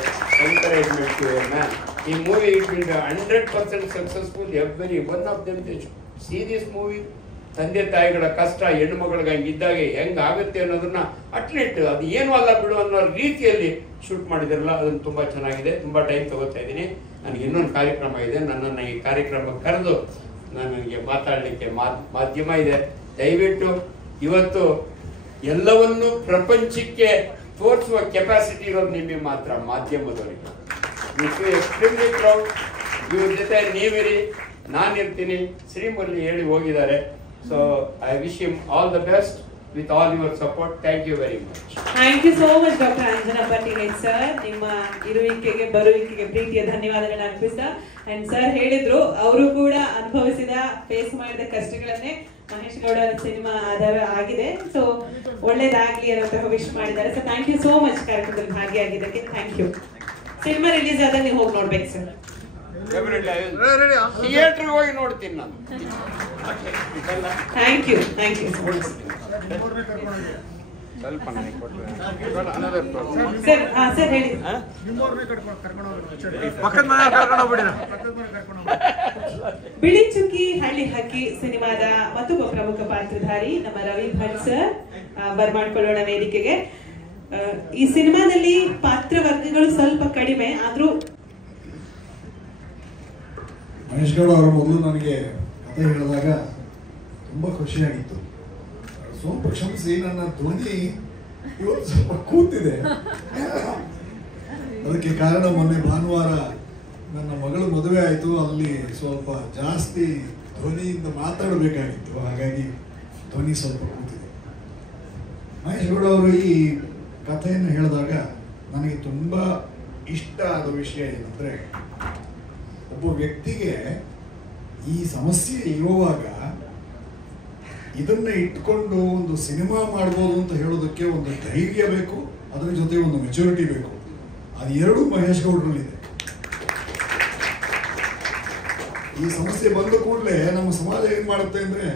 encouragement to a man. ಈ movie it will be 100% successful. Every one of them see this movie. ತಂದೆ ತಾಯಿಗಳ ಕಷ್ಟ ಹೆಣ್ಣು ಮಗಳಿಗೆ ಹಂಗಿದ್ದಾಗ ಹೆಂಗಾಗುತ್ತೆ ಅನ್ನೋದನ್ನ ಅಟ್ಲೀಸ್ಟ್ ಅದು ಏನು ಅಲ್ಲ ಬಿಡು ಅನ್ನೋ ರೀತಿಯಲ್ಲಿ ಶೂಟ್ ಮಾಡಿದಿರಲ್ಲ, ಅದನ್ನು ತುಂಬ ಚೆನ್ನಾಗಿದೆ. ತುಂಬ ಟೈಮ್ ತಗೋತಾ ಇದ್ದೀನಿ. ನನಗೆ ಇನ್ನೊಂದು ಕಾರ್ಯಕ್ರಮ ಇದೆ. ನನ್ನನ್ನು ಈ ಕಾರ್ಯಕ್ರಮಕ್ಕೆ ಕರೆದು ನನಗೆ ಮಾತಾಡಲಿಕ್ಕೆ ಮಾಧ್ಯಮ ಇದೆ. ದಯವಿಟ್ಟು ಇವತ್ತು ಎಲ್ಲವನ್ನೂ ಪ್ರಪಂಚಕ್ಕೆ ತೋರಿಸುವ ಕೆಪಾಸಿಟಿ ಇರೋದು ನಿಮಗೆ ಮಾತ್ರ, ಮಾಧ್ಯಮದವರಿಗೆ. Extremely proud. ಇವ್ರ ಜೊತೆ ನೀವಿರಿ, ನಾನಿರ್ತೀನಿ. ಶ್ರೀಮುರಳಿ ಹೇಳಿ ಹೋಗಿದ್ದಾರೆ. So I wish him all the best with all your support. Thank you very much. Thank you so much doctor Anjana ಪಟ್ಟಿನೇತ್ ಸರ್. ನಿಮ್ಮ ಇರುವಿಕೆಗೆ ಬರುವಿಕೆಗೆ ಪ್ರೀತಿಯ ಧನ್ಯವಾದಗಳನ್ನ ಅರ್ಪಿಸ್ತಾ. ಅಂಡ್ ಸರ್ ಹೇಳಿದ್ರು, ಅವರು ಕೂಡ ಅನುಭವಿಸಿದ ಫೇಸ್ ಮಾಡಿದ ಕಷ್ಟಗಳನ್ನೇ ಮಹೇಶ್ ಗೌಡ ಸಿನಿಮಾ ಆಧಾರ ಆಗಿದೆ. ಸೊ ಒಳ್ಳೇದಾಗ್ಲಿ ಅನ್ನೋ ವಿಶ್ ಮಾಡಿದ್ದಾರೆ. So thank you so much ಕಾರ್ಯಕ್ರಮದಲ್ಲಿ ಭಾಗಿಯಾಗಿದ್ದಕ್ಕೆ. Thank you. ಸಿನಿಮಾ ರಿಲೀಸ್ ಆದಾಗ ನೀವು ಹೋಗಿ ನೋಡ್ಬೇಕು ಸರ್. ಥಿಯೇಟರ್ಗೆ ಹೋಗಿ ನೋಡ್ತೀನಿ ನಾನು. Thank you so much sir. Sir ಹೇಳಿ. ಬಿಳಿ ಚುಕ್ಕಿ ಹಳ್ಳಿ ಹಕ್ಕಿ ಸಿನಿಮಾದ ಮತ್ತೊಬ್ಬ ಪ್ರಮುಖ ಪಾತ್ರಧಾರಿ ನಮ್ಮ ರವಿ ಭಟ್ ಸರ್ ಬರ್ಮಾಡ್ಕೊಳ್ಳೋಣ ವೇದಿಕೆಗೆ. ಈ ಸಿನಿಮಾದಲ್ಲಿ ಪಾತ್ರ ವರ್ಗಗಳು ಸ್ವಲ್ಪ ಕಡಿಮೆ ಆದ್ರೂ ಮಹೇಶ್ ಗೌಡ ಅವರ ಮೊದಲು ನನಗೆ ಕತೆ ಹೇಳಿದಾಗ ತುಂಬ ಖುಷಿಯಾಗಿತ್ತು. ಸ್ವಲ್ಪ ಕ್ಷಮಿಸಿ, ನನ್ನ ಧ್ವನಿ ಇವತ್ತು ಸ್ವಲ್ಪ ಕೂತಿದೆ. ಅದಕ್ಕೆ ಕಾರಣ ಮೊನ್ನೆ ಭಾನುವಾರ ನನ್ನ ಮಗಳು ಮದುವೆ ಆಯಿತು. ಅಲ್ಲಿ ಸ್ವಲ್ಪ ಜಾಸ್ತಿ ಧ್ವನಿಯಿಂದ ಮಾತಾಡಬೇಕಾಗಿತ್ತು, ಹಾಗಾಗಿ ಧ್ವನಿ ಸ್ವಲ್ಪ ಕೂತಿದೆ. ಮಹೇಶ್ ಗೌಡ ಅವರು ಈ ಕಥೆಯನ್ನು ಹೇಳಿದಾಗ ನನಗೆ ತುಂಬ ಇಷ್ಟ ಆದ ವಿಷಯ ಏನಂದರೆ, ಒಬ್ಬ ವ್ಯಕ್ತಿಗೆ ಈ ಸಮಸ್ಯೆ ಇರುವಾಗ ಇದನ್ನ ಇಟ್ಕೊಂಡು ಒಂದು ಸಿನಿಮಾ ಮಾಡ್ಬೋದು ಅಂತ ಹೇಳೋದಕ್ಕೆ ಒಂದು ಧೈರ್ಯ ಬೇಕು, ಅದರ ಜೊತೆ ಒಂದು ಮೆಚುರಿಟಿ ಬೇಕು. ಅದು ಎರಡೂ ಮಹೇಶ್ ಗೌಡ್ರಲ್ಲಿದೆ. ಈ ಸಮಸ್ಯೆ ಬಂದ ಕೂಡಲೇ ನಮ್ಮ ಸಮಾಜ ಏನ್ ಮಾಡುತ್ತೆ ಅಂದ್ರೆ,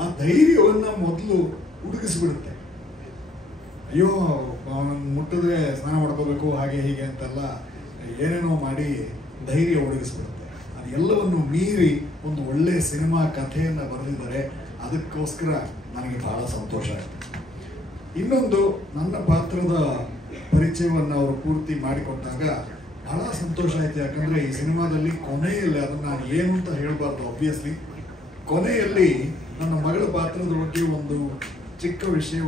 ಆ ಧೈರ್ಯವನ್ನ ಮೊದಲು ಹುಡುಗಿಸ್ಬಿಡುತ್ತೆ. ಅಯ್ಯೋ ಅವನನ್ನು ಮುಟ್ಟಿದ್ರೆ ಸ್ನಾನ ಮಾಡ್ಕೋಬೇಕು ಹಾಗೆ ಹೀಗೆ ಅಂತೆಲ್ಲ ಏನೇನೋ ಮಾಡಿ ಧೈರ್ಯ ಒದಗಿಸ್ಬಿಡುತ್ತೆ. ಅದು ಎಲ್ಲವನ್ನು ಮೀರಿ ಒಂದು ಒಳ್ಳೆ ಸಿನಿಮಾ ಕಥೆಯನ್ನು ಬರೆದಿದ್ದಾರೆ. ಅದಕ್ಕೋಸ್ಕರ ನನಗೆ ಬಹಳ ಸಂತೋಷ ಆಯಿತು. ಇನ್ನೊಂದು, ನನ್ನ ಪಾತ್ರದ ಪರಿಚಯವನ್ನು ಅವರು ಪೂರ್ತಿ ಮಾಡಿಕೊಟ್ಟಾಗ ಬಹಳ ಸಂತೋಷ ಆಯಿತು. ಯಾಕಂದರೆ ಈ ಸಿನಿಮಾದಲ್ಲಿ ಕೊನೆಯಲ್ಲಿ, ಅದನ್ನು ನಾನು ಏನು ಅಂತ ಹೇಳಬಾರ್ದು ಆಬ್ವಿಯಸ್ಲಿ, ಕೊನೆಯಲ್ಲಿ ನನ್ನ ಮಗಳ ಪಾತ್ರದ ಬಗ್ಗೆ ಒಂದು ಚಿಕ್ಕ ವಿಷಯ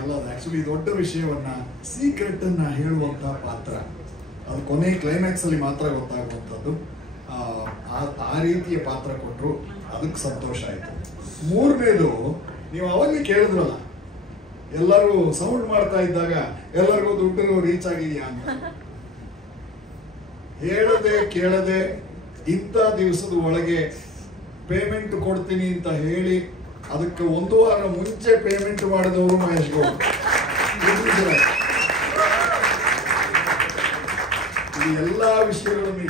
ಅಲ್ಲ, ಅದು ಆ್ಯಕ್ಚುಲಿ ದೊಡ್ಡ ವಿಷಯವನ್ನು, ಸೀಕ್ರೆಟನ್ನು ಹೇಳುವಂಥ ಪಾತ್ರ. ಅದು ಕೊನೆ ಕ್ಲೈಮ್ಯಾಕ್ಸಲ್ಲಿ ಮಾತ್ರ ಗೊತ್ತಾಗುವಂಥದ್ದು. ಆ ರೀತಿಯ ಪಾತ್ರ ಕೊಟ್ಟರು. ಅದಕ್ಕೆ ಸಂತೋಷ ಆಯ್ತು. ಮೂರನೇದು, ನೀವು ಅವಾಗಲೇ ಕೇಳಿದ್ರಲ್ಲ, ಎಲ್ಲರೂ ಸೌಂಡ್ ಮಾಡ್ತಾ ಇದ್ದಾಗ ಎಲ್ಲರಿಗೂ ದುಡ್ಡು ರೀಚ್ ಆಗಿದೆಯಾ ಅಂತ. ಹೇಳದೆ ಕೇಳದೆ ಇಂಥ ದಿವಸದ ಒಳಗೆ ಪೇಮೆಂಟ್ ಕೊಡ್ತೀನಿ ಅಂತ ಹೇಳಿ ಅದಕ್ಕೆ 1 ವಾರ ಮುಂಚೆ ಪೇಮೆಂಟ್ ಮಾಡಿದವರು ಮಹೇಶ್ ಗೌಡ್. ಈ ಎಲ್ಲ ವಿಷಯಗಳನ್ನು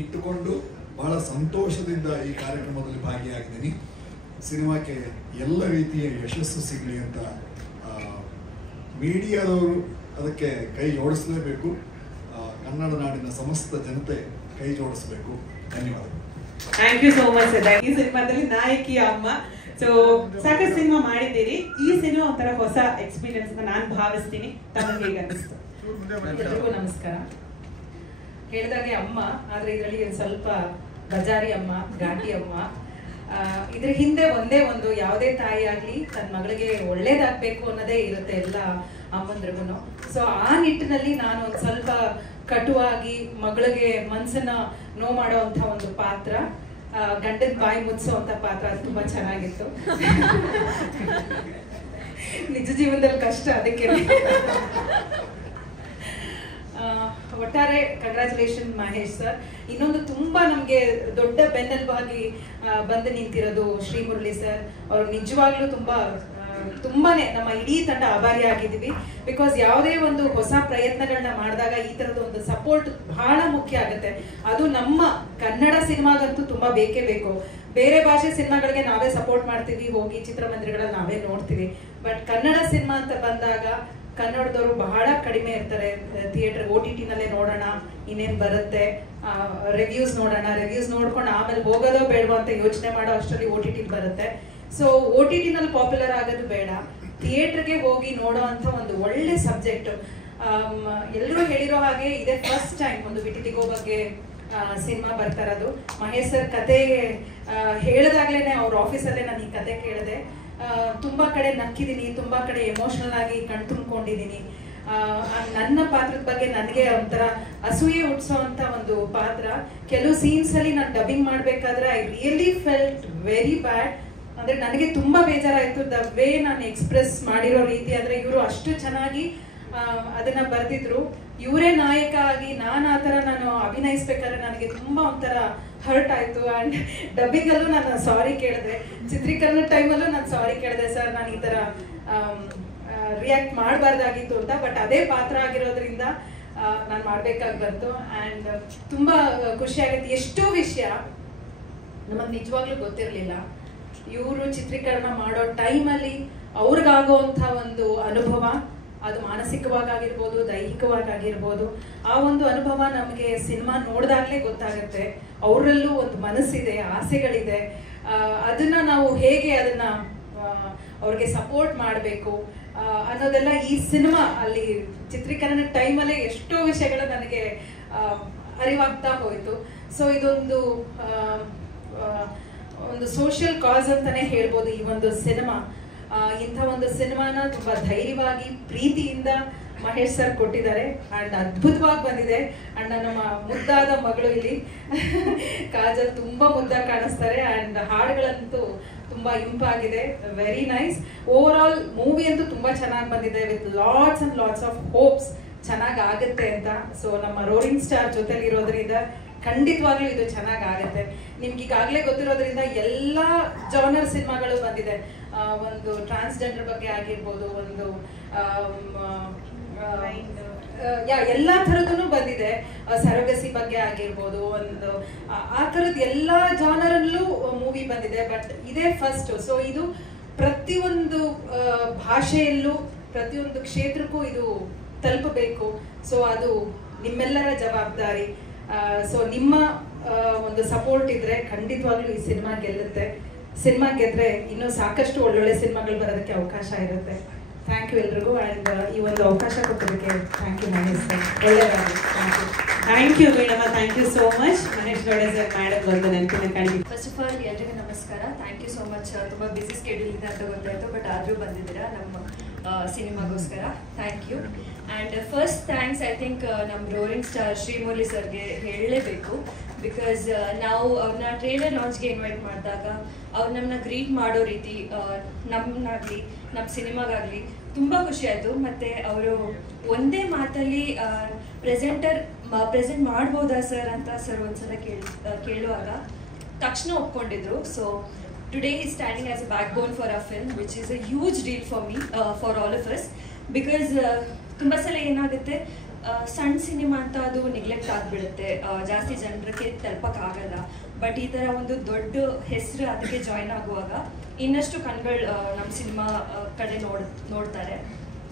ಇಟ್ಟುಕೊಂಡು ಬಹಳ ಸಂತೋಷದಿಂದ ಈ ಕಾರ್ಯಕ್ರಮದಲ್ಲಿ ಭಾಗಿಯಾಗಿದ್ದೀನಿ. ಸಿನಿಮಾಕ್ಕೆ ಎಲ್ಲ ರೀತಿಯ ಯಶಸ್ಸು ಸಿಗಲಿ ಅಂತ ಮೀಡಿಯಾದವರು ಅದಕ್ಕೆ ಕೈ ಜೋಡಿಸಲೇಬೇಕು. ಕನ್ನಡ ನಾಡಿನ ಸಮಸ್ತ ಜನತೆ ಕೈ ಜೋಡಿಸಬೇಕು. ಧನ್ಯವಾದ. Thank you so much. ಈ ಸಿನಿಮಾದಲ್ಲಿ ನಾಯಕಿ ಅಮ್ಮ. ಸೊ ಸಾಕಷ್ಟು ಸಿನಿಮಾ ಮಾಡಿದ್ದೀರಿ, ಈ ಸಿನಿಮಾ ಒಂಥರ ಹೊಸ ಎಕ್ಸ್ಪೀರಿಯನ್ಸ್ ನಾನು ಭಾವಿಸ್ತೀನಿ. ತಮಗೆ ಹೇಗೆ ಅನಿಸ್ತು? ಎಲ್ರಿಗೂ ನಮಸ್ಕಾರ. ಹೇಳಿದಾಗೆ ಅಮ್ಮ, ಆದ್ರೆ ಇದರಲ್ಲಿ ಸ್ವಲ್ಪ ಬಜಾರಿ ಅಮ್ಮ, ಘಾಟಿ ಅಮ್ಮ. ಇದ್ರ ಹಿಂದೆ ಒಂದೇ ಒಂದು, ಯಾವುದೇ ತಾಯಿ ಆಗ್ಲಿ ತನ್ನ ಮಗಳಿಗೆ ಒಳ್ಳೇದಾಗ್ಬೇಕು ಅನ್ನೋದೇ ಇರುತ್ತೆ ಎಲ್ಲ ಅಮ್ಮಂದ್ರಿಗೂ. ಸೊ ಆ ನಿಟ್ಟಿನಲ್ಲಿ ನಾನು ಒಂದು ಸ್ವಲ್ಪ ಕಟುವಾಗಿ ಮಗಳಿಗೆ ಮನ್ಸನ್ನ ನೋವು ಮಾಡುವಂತ ಒಂದು ಪಾತ್ರ, ಗಂಡನ ಬಾಯಿ ಮುಚ್ಚುವಂತ ಪಾತ್ರ, ಅದು ತುಂಬಾ ಚೆನ್ನಾಗಿತ್ತು. ನಿಜ ಜೀವನದಲ್ಲಿ ಕಷ್ಟ, ಅದಕ್ಕೆ. ಒಟ್ಟಾರೆ ಕಂಗ್ರ್ಯಾಚುಲೇಷನ್ ಮಹೇಶ್ ಸರ್. ಇನ್ನೊಂದು ತುಂಬಾ ನಮ್ಗೆ ದೊಡ್ಡ ಬೆನ್ನೆಲುಬಾಗಿ ಬಂದು ನಿಂತಿರೋದು ಶ್ರೀ ಮುರಳಿ ಸರ್. ಅವ್ರು ನಿಜವಾಗ್ಲೂ ತುಂಬಾನೇ ನಮ್ಮ ಇಡೀ ತಂಡ ಆಭಾರಿ ಆಗಿದ್ದೀವಿ. ಬಿಕಾಸ್ ಯಾವುದೇ ಒಂದು ಹೊಸ ಪ್ರಯತ್ನಗಳನ್ನ ಮಾಡಿದಾಗ ಈ ತರದ ಒಂದು ಸಪೋರ್ಟ್ ಬಹಳ ಮುಖ್ಯ ಆಗುತ್ತೆ. ಅದು ನಮ್ಮ ಕನ್ನಡ ಸಿನಿಮಾಗಂತೂ ತುಂಬಾ ಬೇಕೇ ಬೇಕು. ಬೇರೆ ಭಾಷೆ ಸಿನಿಮಾಗಳಿಗೆ ನಾವೇ ಸಪೋರ್ಟ್ ಮಾಡ್ತೀವಿ, ಹೋಗಿ ಚಿತ್ರಮಂದಿರಗಳಲ್ಲಿ ನಾವೇ ನೋಡ್ತೀವಿ. ಬಟ್ ಕನ್ನಡ ಸಿನಿಮಾ ಅಂತ ಬಂದಾಗ ಕನ್ನಡದವರು ಬಹಳ ಕಡಿಮೆ ಇರ್ತಾರೆ. ಥಿಯೇಟರ್ OTT ನಲ್ಲೇ ನೋಡೋಣ, ಇನ್ನೇನ್ ಬರುತ್ತೆ, ರಿವ್ಯೂಸ್ ನೋಡೋಣ, ರಿವ್ಯೂಸ್ ನೋಡ್ಕೊಂಡು ಆಮೇಲೆ ಹೋಗೋದೋ ಬೇಡವೋ ಅಂತ ಯೋಚನೆ ಮಾಡೋ ಅಷ್ಟರಲ್ಲಿ OTT ಬರುತ್ತೆ. ಸೊ OTT ನಲ್ಲಿ ಪಾಪ್ಯುಲರ್ ಆಗೋದು ಬೇಡ, ಥಿಯೇಟರ್ಗೆ ಹೋಗಿ ನೋಡೋ ಅಂತ ಒಂದು ಒಳ್ಳೆ ಸಬ್ಜೆಕ್ಟ್. ಎಲ್ಲರೂ ಹೇಳಿರೋ ಹಾಗೆ ಇದೇ ಫಸ್ಟ್ ಟೈಮ್ ಒಂದು ವಿಟಿಲಿಗೋ ಬಗ್ಗೆ ಸಿನಿಮಾ ಬರ್ತಾ ಇರೋದು. ಮಹೇಶ್ ಸರ್ ಕತೆ ಹೇಳಿದಾಗ್ಲೇನೆ ಅವ್ರ ಆಫೀಸಲ್ಲೇ ನಾನು ಈ ಕತೆ ಕೇಳಿದೆ. ತುಂಬಾ ಕಡೆ ನಕ್ಕಿದೀನಿ, ತುಂಬಾ ಕಡೆ ಎಮೋಷನಲ್ ಆಗಿ ಕಣ್ತುಂಬಿಕೊಂಡಿದ್ದೀನಿ. ನನ್ನ ಪಾತ್ರದ ಬಗ್ಗೆ ನನಗೆ ಒಂಥರ ಅಸೂಯೆ ಹುಟ್ಟಿಸೋಂತ ಒಂದು ಪಾತ್ರ. ಕೆಲವು ಸೀನ್ಸ್ ಅಲ್ಲಿ ನಾನು ಡಬ್ಬಿಂಗ್ ಮಾಡ್ಬೇಕಾದ್ರೆ I really felt very bad. ಅಂದ್ರೆ ನನಗೆ ತುಂಬಾ ಬೇಜಾರಾಯ್ತು ದ ವೇ ನಾನು ಎಕ್ಸ್ಪ್ರೆಸ್ ಮಾಡಿರೋ ರೀತಿ. ಆದ್ರೆ ಇವರು ಅಷ್ಟು ಚೆನ್ನಾಗಿ ಅದನ್ನ ಬರ್ದಿದ್ರು. ಇವರೇ ನಾಯಕ ಆಗಿ ನಾನು ಅಭಿನಯಿಸ್ಬೇಕಾದ್ರೆ ನನಗೆ ತುಂಬಾ ಒಂಥರ ಹರ್ಟ್ ಆಯ್ತು. ಅಂಡ್ ಡಬ್ಬಿಂಗ್ ಅಲ್ಲೂ ನಾನು ಸಾರಿ ಕೇಳಿದೆ, ಚಿತ್ರೀಕರಣ ಟೈಮಲ್ಲೂ ನಾನು ಸಾರಿ ಕೇಳಿದೆ, ಸರ್ ನಾನು ಈ ತರ ರಿಯಾಕ್ಟ್ ಮಾಡಬಾರ್ದಾಗಿತ್ತು ಅಂತ. ಬಟ್ ಅದೇ ಪಾತ್ರ ಆಗಿರೋದ್ರಿಂದ ನಾನು ಮಾಡ್ಬೇಕಾಗಿ ಬಂತು. ಅಂಡ್ ತುಂಬಾ ಖುಷಿ ಆಗುತ್ತೆ. ಎಷ್ಟೋ ವಿಷಯ ನಮಗೆ ನಿಜವಾಗ್ಲೂ ಗೊತ್ತಿರಲಿಲ್ಲ. ಇವರು ಚಿತ್ರೀಕರಣ ಮಾಡೋ ಟೈಮಲ್ಲಿ ಅವ್ರಿಗಾಗೋಂಥ ಒಂದು ಅನುಭವ, ಅದು ಮಾನಸಿಕವಾಗಿರ್ಬೋದು, ದೈಹಿಕವಾಗಿರ್ಬೋದು, ಆ ಒಂದು ಅನುಭವ ನಮಗೆ ಸಿನಿಮಾ ನೋಡಿದಾಗಲೇ ಗೊತ್ತಾಗುತ್ತೆ. ಅವರಲ್ಲೂ ಒಂದು ಮನಸ್ಸಿದೆ, ಆಸೆಗಳಿದೆ. ಅದನ್ನ ನಾವು ಹೇಗೆ ಅದನ್ನ ಅವ್ರಿಗೆ ಸಪೋರ್ಟ್ ಮಾಡಬೇಕು ಅನ್ನೋದೆಲ್ಲ ಈ ಸಿನಿಮಾ ಅಲ್ಲಿ ಚಿತ್ರೀಕರಣ ಟೈಮಲ್ಲೇ ಎಷ್ಟೋ ವಿಷಯಗಳು ನನಗೆ ಅರಿವಾಗ್ತಾ ಹೋಯಿತು. ಸೊ ಇದೊಂದು ಒಂದು ಸೋಷಿಯಲ್ ಕಾಸ್ ಅಂತಾನೆ ಹೇಳ್ಬೋದು ಈ ಒಂದು ಸಿನಿಮಾ. ಇಂಥ ಒಂದು ಸಿನಿಮಾನ ತುಂಬಾ ಧೈರ್ಯವಾಗಿ ಪ್ರೀತಿಯಿಂದ ಮಹೇಶ್ ಸರ್ ಕೊಟ್ಟಿದ್ದಾರೆ. ಅಂಡ್ ಅದ್ಭುತವಾಗಿ ಬಂದಿದೆ. ಅಂಡ್ ನಮ್ಮ ಮುದ್ದಾದ ಮಗಳು ಇಲ್ಲಿ ಕಾಜಲ್ ತುಂಬಾ ಮುದ್ದಾಗಿ ಕಾಣಿಸ್ತಾರೆ. ಅಂಡ್ ಹಾಡುಗಳಂತೂ ತುಂಬಾ ಇಂಪಾಗಿದೆ, very nice. Over all movie ಅಂತೂ ತುಂಬಾ ಚೆನ್ನಾಗಿ ಬಂದಿದೆ, with lots and lots of hopes ಚೆನ್ನಾಗಿ ಆಗುತ್ತೆ ಅಂತ. ಸೊ ನಮ್ಮ ರೋಲಿಂಗ್ ಸ್ಟಾರ್ ಜೊತೆಲಿ ಇರೋದ್ರಿಂದ ಖಂಡಿತವಾಗ್ಲೂ ಇದು ಚೆನ್ನಾಗಿ ಆಗುತ್ತೆ. ನಿಮ್ಗೆ ಈಗಾಗಲೇ ಗೊತ್ತಿರೋದ್ರಿಂದ ಎಲ್ಲಾ ಜಾನರ್ ಸಿನಿಮಾಗಳು ಬಂದಿದೆ. ಒಂದು ಟ್ರಾನ್ಸ್ಜೆಂಡರ್ ಬಗ್ಗೆ ಆಗಿರ್ಬೋದು, ಒಂದು ಎಲ್ಲಾ ಥರದೂ ಬಂದಿದೆ. ಸರೋಗಸಿ ಬಗ್ಗೆ ಆಗಿರ್ಬೋದು, ಒಂದು ಆ ಥರದ್ದು ಎಲ್ಲಾ ಜಾನರಲ್ಲೂ ಮೂವಿ ಬಂದಿದೆ. ಬಟ್ ಇದೇ ಫಸ್ಟ್. ಸೊ ಇದು ಪ್ರತಿಯೊಂದು ಭಾಷೆಯಲ್ಲೂ ಪ್ರತಿಯೊಂದು ಕ್ಷೇತ್ರಕ್ಕೂ ಇದು ತಲುಪಬೇಕು. ಸೊ ಅದು ನಿಮ್ಮೆಲ್ಲರ ಜವಾಬ್ದಾರಿ. ಸೊ ನಿಮ್ಮ ಒಂದು ಸಪೋರ್ಟ್ ಇದ್ರೆ ಖಂಡಿತವಾಗ್ಲೂ ಈ ಸಿನಿಮಾ ಗೆಲ್ಲುತ್ತೆ. ಸಿನಿಮಾ ಗೆದ್ರೆ ಇನ್ನೂ ಸಾಕಷ್ಟು ಒಳ್ಳೊಳ್ಳೆ ಸಿನಿಮಾಗಳು ಬರೋದಕ್ಕೆ ಅವಕಾಶ ಇರುತ್ತೆ. ಥ್ಯಾಂಕ್ ಯು ಎಲ್ರಿಗೂ. ಅಂಡ್ ಈ ಒಂದು ಅವಕಾಶ ಕೊಟ್ಟೋದಕ್ಕೆ ಥ್ಯಾಂಕ್ ಯು ಮಹೇಶ್ ಸರ್. ಒಳ್ಳೆಯದಾಗಿ thank you madam, thank you so much. Mahesh Gowda sir madam ಒಂದು ನೆನಪಿನ ಕಾಣಿಕೆ. ಫಸ್ಟ್ ಆಫ್ ಆಲ್ ಎಲ್ರಿಗೂ ನಮಸ್ಕಾರ. Thank you so much. ತುಂಬ ಬಿಸಿ ಸ್ಕೆಡ್ಯೂಲ್ ಇದೆ ಅಂತ ಗೊತ್ತಾಯಿತು, ಬಟ್ ಆದರೂ ಬಂದಿದ್ದೀರಾ ನಮ್ಮ ಸಿನಿಮಾಗೋಸ್ಕರ. Thank you. And first thanks I think ನಮ್ಮ ರೋರಿಂಗ್ ಸ್ಟಾರ್ ಶ್ರೀಮುರಳಿ ಸರ್ಗೆ ಹೇಳಲೇಬೇಕು. ಬಿಕಾಸ್ ನಾವು ಅವ್ರನ್ನ ಟ್ರೇಲರ್ ಲಾಂಚ್ಗೆ ಇನ್ವೈಟ್ ಮಾಡಿದಾಗ ಅವ್ರು ನಮ್ಮನ್ನ ಗ್ರೀಟ್ ಮಾಡೋ ರೀತಿ ನಮ್ಮನ್ನಾಗಲಿ ನಮ್ಮ ಸಿನಿಮಾಗಾಗಲಿ ತುಂಬ ಖುಷಿ ಆಯಿತು. ಮತ್ತು ಅವರು ಒಂದೇ ಮಾತಲ್ಲಿ ಪ್ರೆಸೆಂಟ್ ಮಾಡ್ಬೋದಾ ಸರ್ ಅಂತ ಸರ್ ಒಂದ್ಸಲ ಕೇಳುವಾಗ ತಕ್ಷಣ ಒಪ್ಕೊಂಡಿದ್ರು. So today is standing as a backbone for a film which is a huge deal for me, for all of us. Because ತುಂಬ ಸಲ ಏನಾಗುತ್ತೆ, ಸಣ್ಣ ಸಿನಿಮಾ ಅಂತ ಅದು ನೆಗ್ಲೆಕ್ಟ್ ಆಗಿಬಿಡುತ್ತೆ, ಜಾಸ್ತಿ ಜನರಿಗೆ ತಲುಪಕ್ಕಾಗಲ್ಲ. ಬಟ್ ಈ ಥರ ಒಂದು ದೊಡ್ಡ ಹೆಸರು ಅದಕ್ಕೆ ಜಾಯ್ನ್ ಆಗುವಾಗ ಇನ್ನಷ್ಟು ಕಣ್ಗಳು ನಮ್ಮ ಸಿನಿಮಾ ಕಡೆ ನೋಡ್ತಾರೆ.